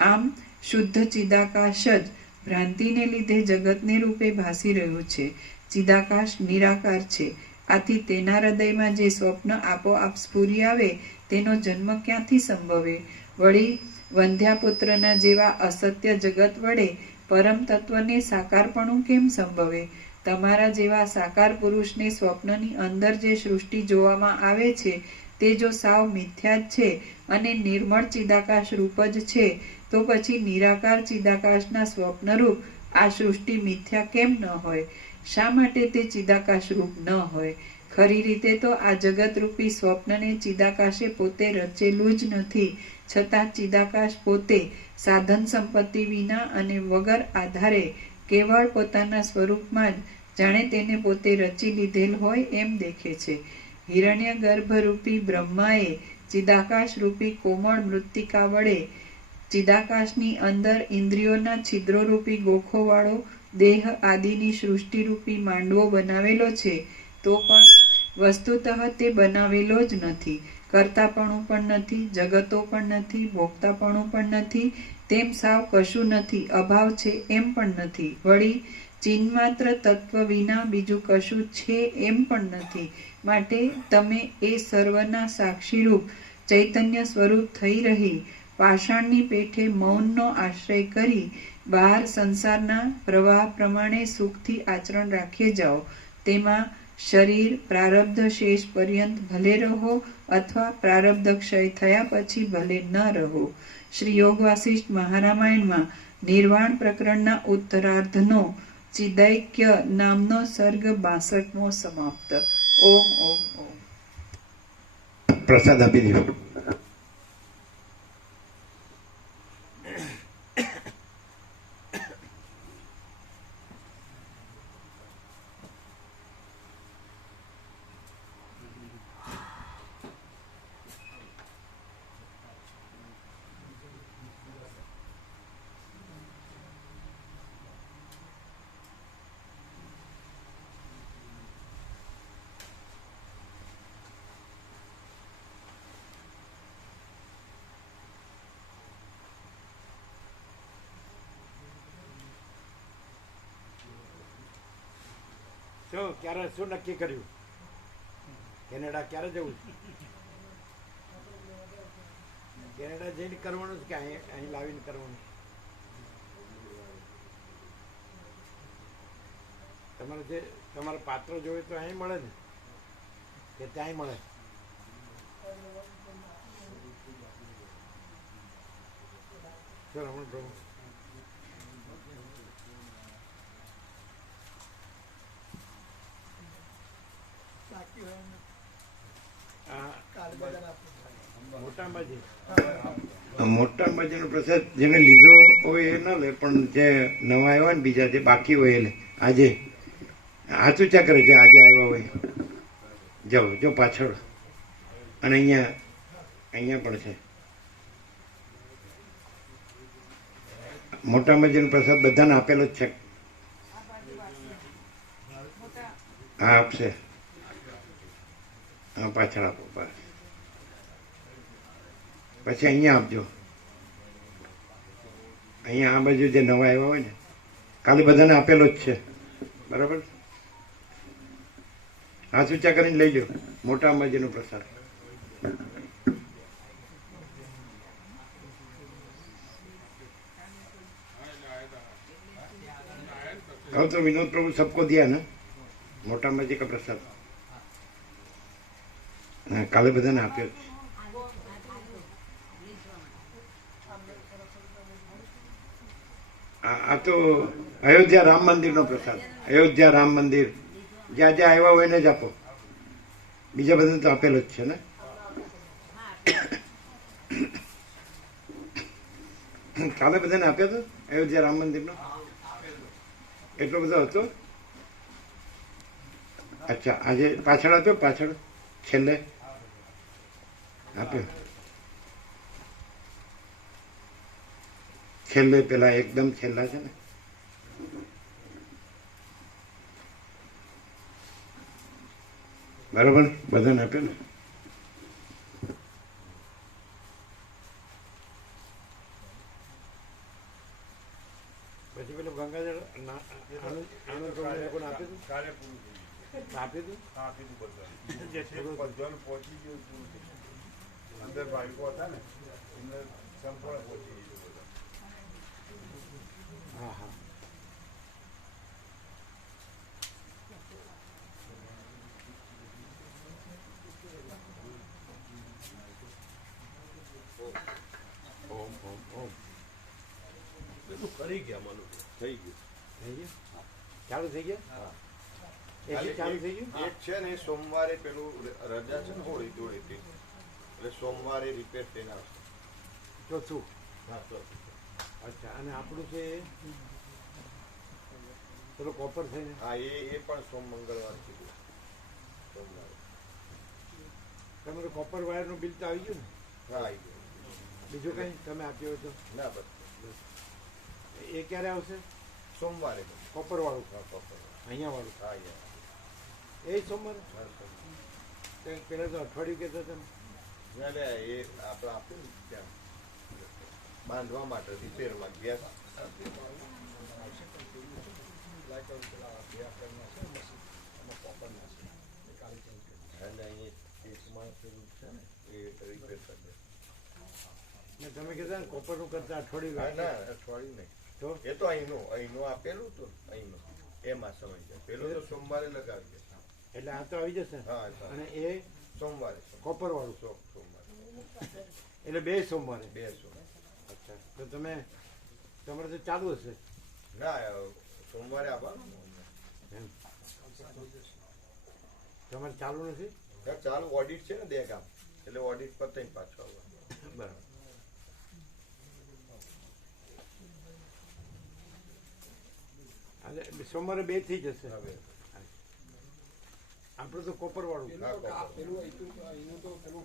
આમ શુદ્ધ ચિદાકાશ જ ભ્રાંતિને લીધે જગતને રૂપે ભાસી રહ્યું છે. ચિદાકાશ નિરાકાર છે. આથી તેના હૃદયમાં જે સ્વપ્ન આપોઆપ સ્ફુરી આવે તેનો જન્મ ક્યાંથી સંભવે? વળી વંધ્યાપુત્રના જેવા અસત્ય જગત વડે પરમ તત્વને સાકારપણું કેમ સંભવે? તમારા જેવા સાકાર પુરુષને સ્વપ્નની અંદર જે સૃષ્ટિ જોવામાં આવે છે તે જો સાવ મિથ્યા જ છે અને નિર્મળ ચિદાકાશ રૂપ જ છે, તો પછી નિરાકાર ચિદાકાશના સ્વપ્નરૂપ આ સૃષ્ટિ મિથ્યા કેમ ન હોય? શા માટે તે ચિદાકાશ રૂપ ન હોય? ખરી રીતે તો આ જગતરૂપી સ્વપ્નને ચિદાકાશે પોતે રચેલું જ નથી, છતાં ચિદાકાશ પોતે સાધન સંપત્તિ વિના અને વગર આધારે કેવળ પોતાના સ્વરૂપમાં જ જાણે તેને પોતે રચી લીધેલ હોય એમ દેખે છે. હિરણ્ય ગર્ભરૂપી બ્રહ્માએ ચિદાકાશ રૂપી કોમળ મૃત્તિકા વડે ચિદાકાશની અંદર ઇન્દ્રિયોના છિદ્રોરૂપી ગોખોવાળો દેહ આદિની સૃષ્ટિરૂપી માંડવો બનાવેલો છે, તો પણ વસ્તુતઃ તે બનાવેલો જ નથી. કર્તાપણું પણ નથી, જગતો પણ નથી, ભોગતાપણું પણ નથી, તેમ સાવ કશું નથી. અભાવ છે એમ પણ નથી. વળી ચિન્માત્ર તત્વ વિના બીજું કશું છે એમ પણ નથી. માટે તમે એ સર્વના સાક્ષીરૂપ ચૈતન્ય સ્વરૂપ થઈ રહી પાષાણની પેઠે મૌનનો આશ્રય કરી બહાર સંસારના પ્રવાહ પ્રમાણે સુખથી આચરણ રાખી જાઓ. તેમાં શરીર પ્રારબ્ધ શેષ પર્યંત ભલે રહો અથવા પ્રારબ્ધ ક્ષય થયા પછી ભલે ન રહો. શ્રી યોગ વાસિષ્ઠ મહારામાયણમાં નિર્વાણ પ્રકરણના ઉત્તરાર્ધનો ચિદૈક્ય નામનો સર્ગ 62મો સમાપ્ત. ઓમ ઓમ ઓમ. પ્રસાદ આપી દો. ક્યારે શું નક્કી કર્યું? કેનેડા ક્યારે જવું? કેનેડા જઈને કરવાનું છે કે અહીં લાવીને કરવાનું? તમારે જે તમારા પાત્ર જોવે તો અહીં મળે ને કે ત્યાંય મળે? સર રમણ પ્રભુ મોટા અંબાજીનો પ્રસાદ જેને લીધો હોય એ ન લે, પણ જે નવા આવ્યા ને બીજા જે બાકી હોય એ લે. આજે હાથ ઊંચા કરે છે. આજે આવ્યા હોય જાઓ, જો પાછળ અને અહીંયા પણ છે. મોટા અંબાજીનો પ્રસાદ બધાને આપેલો જ છે. હા આપશે. હા પાછળ આપો. બસ પછી અહીંયા આપજો. અહીંયા આ બાજુ જે નવા આવ્યા હોય ને કાલે બધાને આપેલો જ છે. બરાબર? હાથ ઊંચા કરીને લઈ લો મોટા અંબાજીનો પ્રસાદ. કહો તો વિનોદ प्रभु सबको दिया ना मोटा अंबाजी का प्रसाद? हाँ काले बधाने आप्यो. आ तो अयोध्या राम मंदिर नो प्रसाद. अयोध्या राम मंदिर ज्યાં જ્યાં આવ્યા હોય એને જ આપો. બીજા બધાને તો આપેલો જ છે ને. કાલે બધાને આપ્યો હતો અયોધ્યા રામ મંદિર નો? એટલો બધો હતો? અચ્છા આજે પાછળ આપ્યો? પાછળ છેલ્લે આપ્યો? છેલ્લે પેલા એકદમ છેલ્લા છે ને? બરાબર બધાને આપ્યો ને? પછી પેલું ગંગાજળ આનંદ લોકોને આપ્યું હતું? આપ્યું હતું? જલ પહોંચી ગયું હતું. અંદર બાળકો હતા ને એમને સંપૂર્ણ પહોંચી ગયું બધા. હા હા. ઓમ ઓમ ઓમ. કરી ગયા માનું થઈ ગયું. થઈ ગયું? ચાલુ થઈ ગયા? ચાલુ થઈ ગયું? એક છે ને સોમવારે પેલું રજા છે ને હોળી ધૂળેટી એટલે સોમવારે રિપેર થઈને આવશે. ચોથું? હા તો અચ્છા. અને આપણું છે પેલો કોપર છે ને હા એ પણ સોમ મંગળવાર કીધું સોમવારે. તમારું કોપર વાયરનું બિલ તો આવી ગયું ને? હા આવી ગયું. બીજું કંઈ તમે આપ્યું હોય ના બસ તો એ ક્યારે આવશે? સોમવારે. કોપરવાળું હા કોપર. અહીંયા વાળું હા યાર. એ સોમવારે? હા સોમવારે. પેલા તો અઠવાડિયું કહેતા તમે. ના લે એ આપણે આપ્યું ને ત્યાં બાંધવા માટે રિપેરમાં ગેસ. અને અહીં કેસમાં પેલું છે ને એ રિપેર કરી દે. ને તમે કહેતા ને કોપરનું કરતા અઠવાડિયું ના લાગે. ના અઠવાડિયું નહીં. તો એ તો અહીંનું આપેલું હતું ને અહીંનું એમાં સમય છે. પેલું તો સોમવારે લગાવી દે. એટલે આ તો આવી જશે ને? હા તો અને એ સોમવારે કોપરવાળું સોમવારે એટલે બે સોમવારે. બે સોમવારે. અચ્છા તો તમારે તો ચાલુ હશે ના સોમવારે આવવાનું એમ? તમારે ચાલુ નથી? ચાલુ ઓડિટ છે ને 2 ગામ એટલે ઓડિટ પતાઈ પાછો આવવાનું. બરાબર. એટલે સોમવારે 2 થઈ જશે. હવે આપણે તો કોપરવાળું. હા, કોપર. પેલું એનું તો પેલું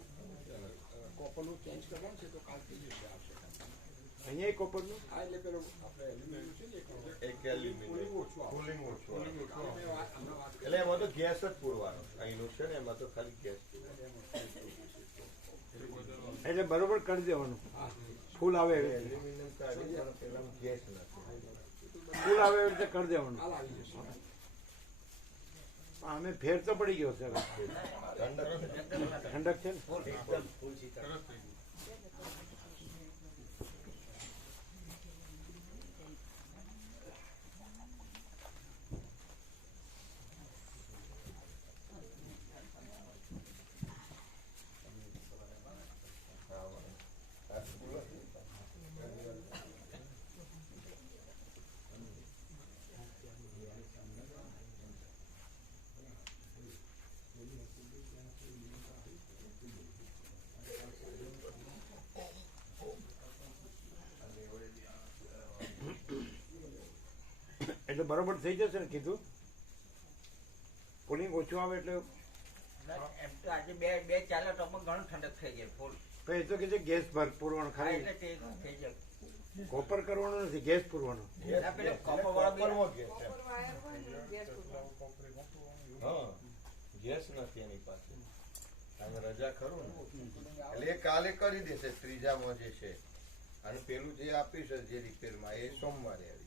કોપરનું ચેન્જ કરવાનું છે તો કાલ થઈ જશે આવશે. અહીંયા કોપરનું હા એટલે પેલું આપણે એલ્યુમિનિયમ છે ને એક એલ્યુમિનિયમ કુલિંગ ઓછું આવે. હમણાં વાત એટલે એમાં તો ગેસ જ પૂરવાનો. અહીંનું છે ને એમાં તો ખાલી ગેસ. એટલે બરોબર કરી દેવાનું. ફૂલ આવે એવી રીતે. એલ્યુમિનિયમ કાઢી પણ પેલામાં ગેસ નથી. ફૂલ આવે એવી રીતે કરી દેવાનું. કાલ આવી જશે. અમે ફેર તો પડી ગયો છે હવે. ઠંડક છે ને? એટલે બરોબર થઈ જશે ને કીધું? કુલિંગ ઓછું આવે એટલે એમ તો આજે બે ચાલે તો પણ ઘણું ઠંડક થઈ જાય ફૂલ. પછી એ તો કે છે ગેસ પૂરવાનું હા ખાલી. એટલે તે થઈ જાય. કોપર કરવાનું નથી, ગેસ પૂરવાનો. ના, પેલો કોપરવાળો બી- હા ગેસ નથી એની પાસે. અને રજા ખરું ને એટલે એ કાલે કરી દેશે ત્રીજામાં જે છે. અને પેલું જે આપ્યું છે જે રિપેરમાં એ સોમવારે આવી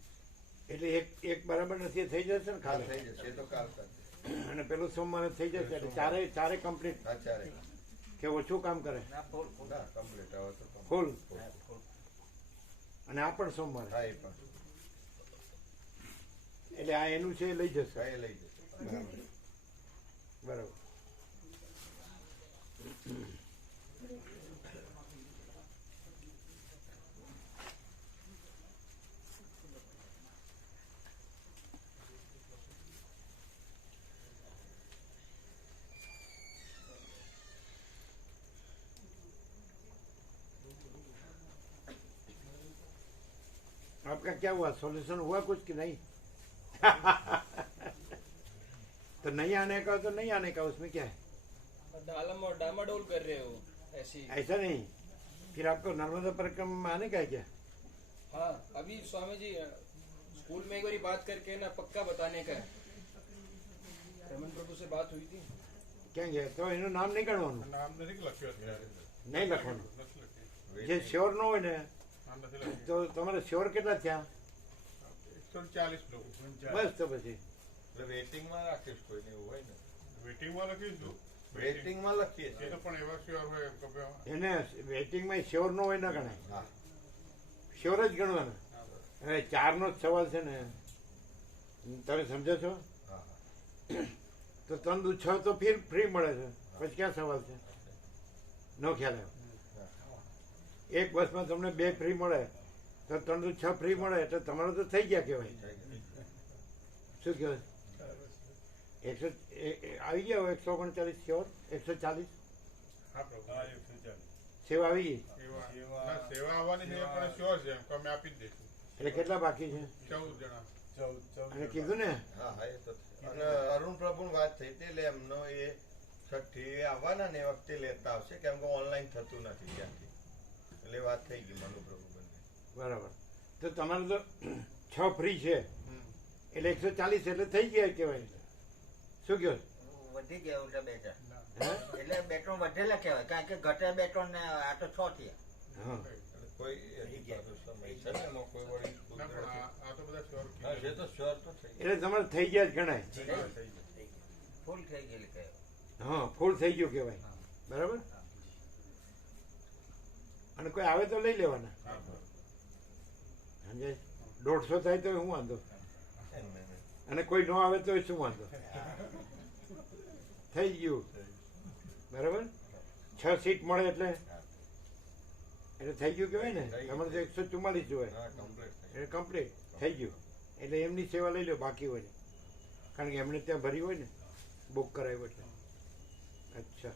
એટલે એક બરાબર નથી, એ થઈ જશે ને કાલ ખાલી. થઈ જશે. એ તો કાલ કરી દેશે. અને પેલું સોમવારે થઈ જશે એટલે ચારે કમ્પ્લીટ. હા ચારે. કે ઓછું કામ કરે? ના, ફૂલ ફૂલ. ના કમ્પ્લીટ હવે તો complete. ફૂલ. હા, ફૂલ. અને આ પણ સોમવારે. હા એ પણ એટલે આ એનું છે એ લઈ જશે. હા એ લઈ જશે. બરાબર. आपका क्या हुआ? सॉल्यूशन हुआ कुछ कि नहीं? तो नहीं आने का तो नहीं आने का, उसमें क्या है? डामाडोल कर रहे हो ऐसी। ऐसा नहीं, फिर आपको नर्मदा परिक्रमा में आने का है क्या? हाँ अभी स्वामी जी स्कूल में एक बार बात करके ना पक्का बताने का है। रमन प्रभु से बात हुई थी। ક્યાં ગયા? તો એનું નામ નહીં કાઢવાનું, નામ નથી લખ્યું અત્યારે. નહીં લખવાનું. નથી લખ્યું. જે શ્યોર ન હોય ને નામ નથી લખ્યું. તો તમારે શ્યોર કેટલા થયા? 140 લોકો. બસ તો પછી એટલે વેટિંગમાં રાખીશ કોઈને એવું હોય ને. વેટિંગમાં લખીશું. વેટિંગમાં લખીએ એ છીએ. તો પણ એવા શ્યોર હોય એમ કે ભાઈ એને વેટિંગમાં શ્યોર ન હોય ના ગણાય, હા શ્યોર જ ગણવાના. હવે 4નો જ સવાલ છે ને, તમે સમજો છો? હા તો 3 દુ 6 તો ફીર ફ્રી મળે છે, પછી ક્યાં સવાલ છે? નો ખ્યાલ આવ્યો. એક બસમાં તમને 2 ફ્રી મળે તો 3 દુ 6 ફ્રી મળે એટલે તમારે તો થઈ ગયા કહેવાય. શું કહેવાય? 100 આવી ગયા 139 શ્યોર? 140 હા પ્રભુ. હા 140. સેવા આવી ગઈ? સેવા આવવાની છે એ પણ શ્યોર છે એમ કે અમે આપી જ દઈશું. એટલે કેટલા બાકી છે? 14 જણા. અને કીધું ને હા હા એ તો છે. અને અરુણ પ્રભુ વાત થઈ હતી એટલે એમનો એ છઠ્ઠી આવવાના ને એ વખતે લેતા આવશે કેમ કે ઓનલાઈન થતું નથી ત્યાંથી એટલે વાત થઈ ગઈ મનુ પ્રભુ બંને. બરાબર. તો તમારે તો 6 ફ્રી છે એટલે 140 એટલે થઈ ગયા કહેવાય. શું કહો છો? વધી ગયા ઉલટા બે ચાર હે? એટલે બે ત્રણ વધેલા કહેવાય કારણ કે ઘટે બે ત્રણ ને આ તો 6 થયા. હા એટલે કોઈ હજી પાછો સમય છે ને એમાં કોઈ વળી ના પણ આ તો બધા શ્યોર હા છે તો શ્યોર તો થઈ એટલે તમારે થઈ ગયા જ ગણાય. ફૂલ થઈ ગયેલી કહેવાય. હા ફૂલ થઈ ગયું કહેવાય. બરાબર. અને કોઈ આવે તો લઈ લેવાના. સમજાય? 150 થાય તો શું વાંધો? અને કોઈ ન આવે તો શું વાંધો? થઈ ગયું. બરાબર. 6 સીટ મળે એટલે થઈ ગયું કહેવાય ને. તમારે તો 144 જોઈએ હા કમ્પ્લીટ થઈ એટલે કમ્પ્લીટ થઈ ગયું. એટલે એમની સેવા લઈ લો બાકી હોય ને, કારણ કે એમને ત્યાં ભરી હોય ને, બુક કરાવ્યું એટલે. અચ્છા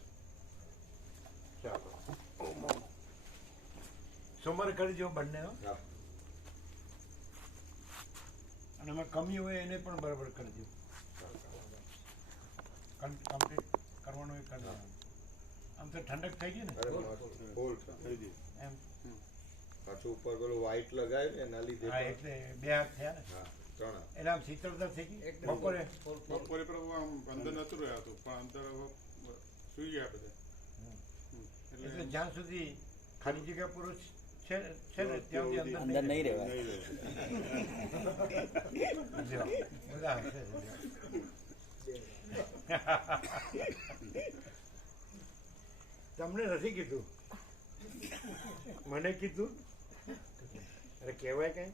ચાલો. સોમવારે કરજો બંને હો. હા. અને એમાં કમી હોય એને પણ બરાબર કરજો. કમ્પ્લીટ કરવાનું એ કરી દેવાનું. આમ તો ઠંડક થઈ ગઈ ને અરે મસ્ત. ફૂલ થઈ ગઈ. એમ. પાછું ઉપર પેલું વ્હાઈટ લગાવ્યું ને એના લીધે હા પણ- એટલે 2 હાથ થયા ને હા 3 હાથ. એટલે આમ શીતળતા થઈ ગઈ. એકદમ બપોરે બપોરે પ્રભુ આમ અંદર નતું રહેતું પણ અંદર હવે સુઈ ગયા બધા એટલે જ્યાં સુધી ખાલી જગ્યા પુરુષ છે ને ત્યાં સુધી અંદર નહીં નહીં રહે. રહેવા. બધા હશે. તમને નથી કીધું, મને કીધું. અરે કહેવાય કઈ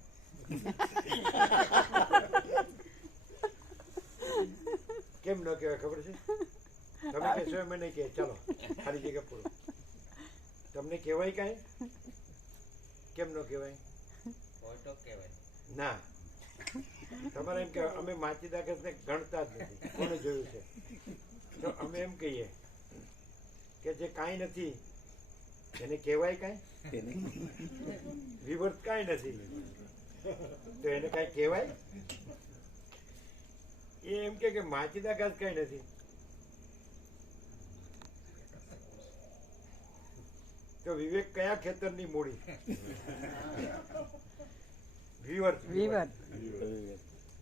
કેમ ન કહેવાય ખબર છે? તમે કહેશો એમ નહીં કહે. ચાલો ખાલી જગ્યા પૂરો. તમને કહેવાય કાંઈ? કેમ ન કહેવાય? હોય તો કહેવાય. ના, તમારે એમ કે અમે માચીદા ને ગણતા જ નથી. કોને જોયું છે? તો અમે એમ કહીએ કે જે કાંઈ નથી એને કહેવાય કાંઈ? વિવર્ત કાંઈ નથી તો એને કાંઈ કહેવાય? એ એમ કે માચીદા ઘાસ કાંઈ નથી તો વિવેક કયા ખેતરની મૂડી? વિવર્ત વિવર્ત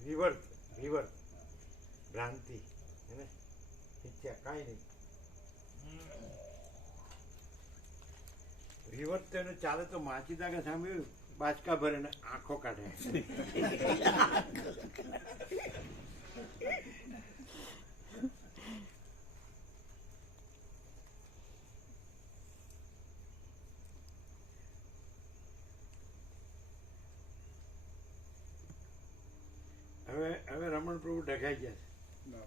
વિવર્ત વિવર્ત ભ્રાંતિ હે ને? મિથ્યા કાંઈ નહીં. વિવર્ત તો એને ચાલે તો માચીદા કે સાંભળ્યું બાચકા ભરે ને આંખો કાઢે. હવે હવે રમણ પ્રભુ ડઘાઈ ગયા છે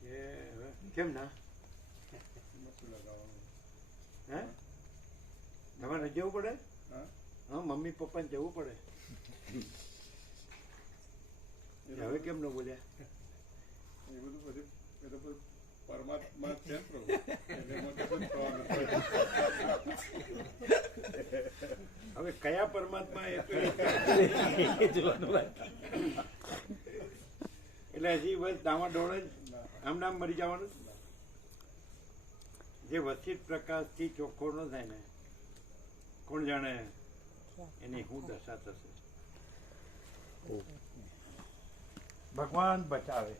કે હવે કેમ ના? હે તમારે જવું પડે? હા મમ્મી પપ્પાને જવું પડે. હવે કેમ ન બોલ્યા? એ બધું પછી એ તો બધું પરમાત્મા છે ને પ્રભુ એટલે એમાં કશું થવાનું નથી. હવે કયા પરમાત્મા એ તો એટલે હજી બસ દાવા ડોળે જ આમ નામ મરી જવાનું. જે વસિત પ્રકાશથી ચોખ્ખો ન થાય ને કોણ જાણે એની શું દશા થશે. ભગવાન બચાવે.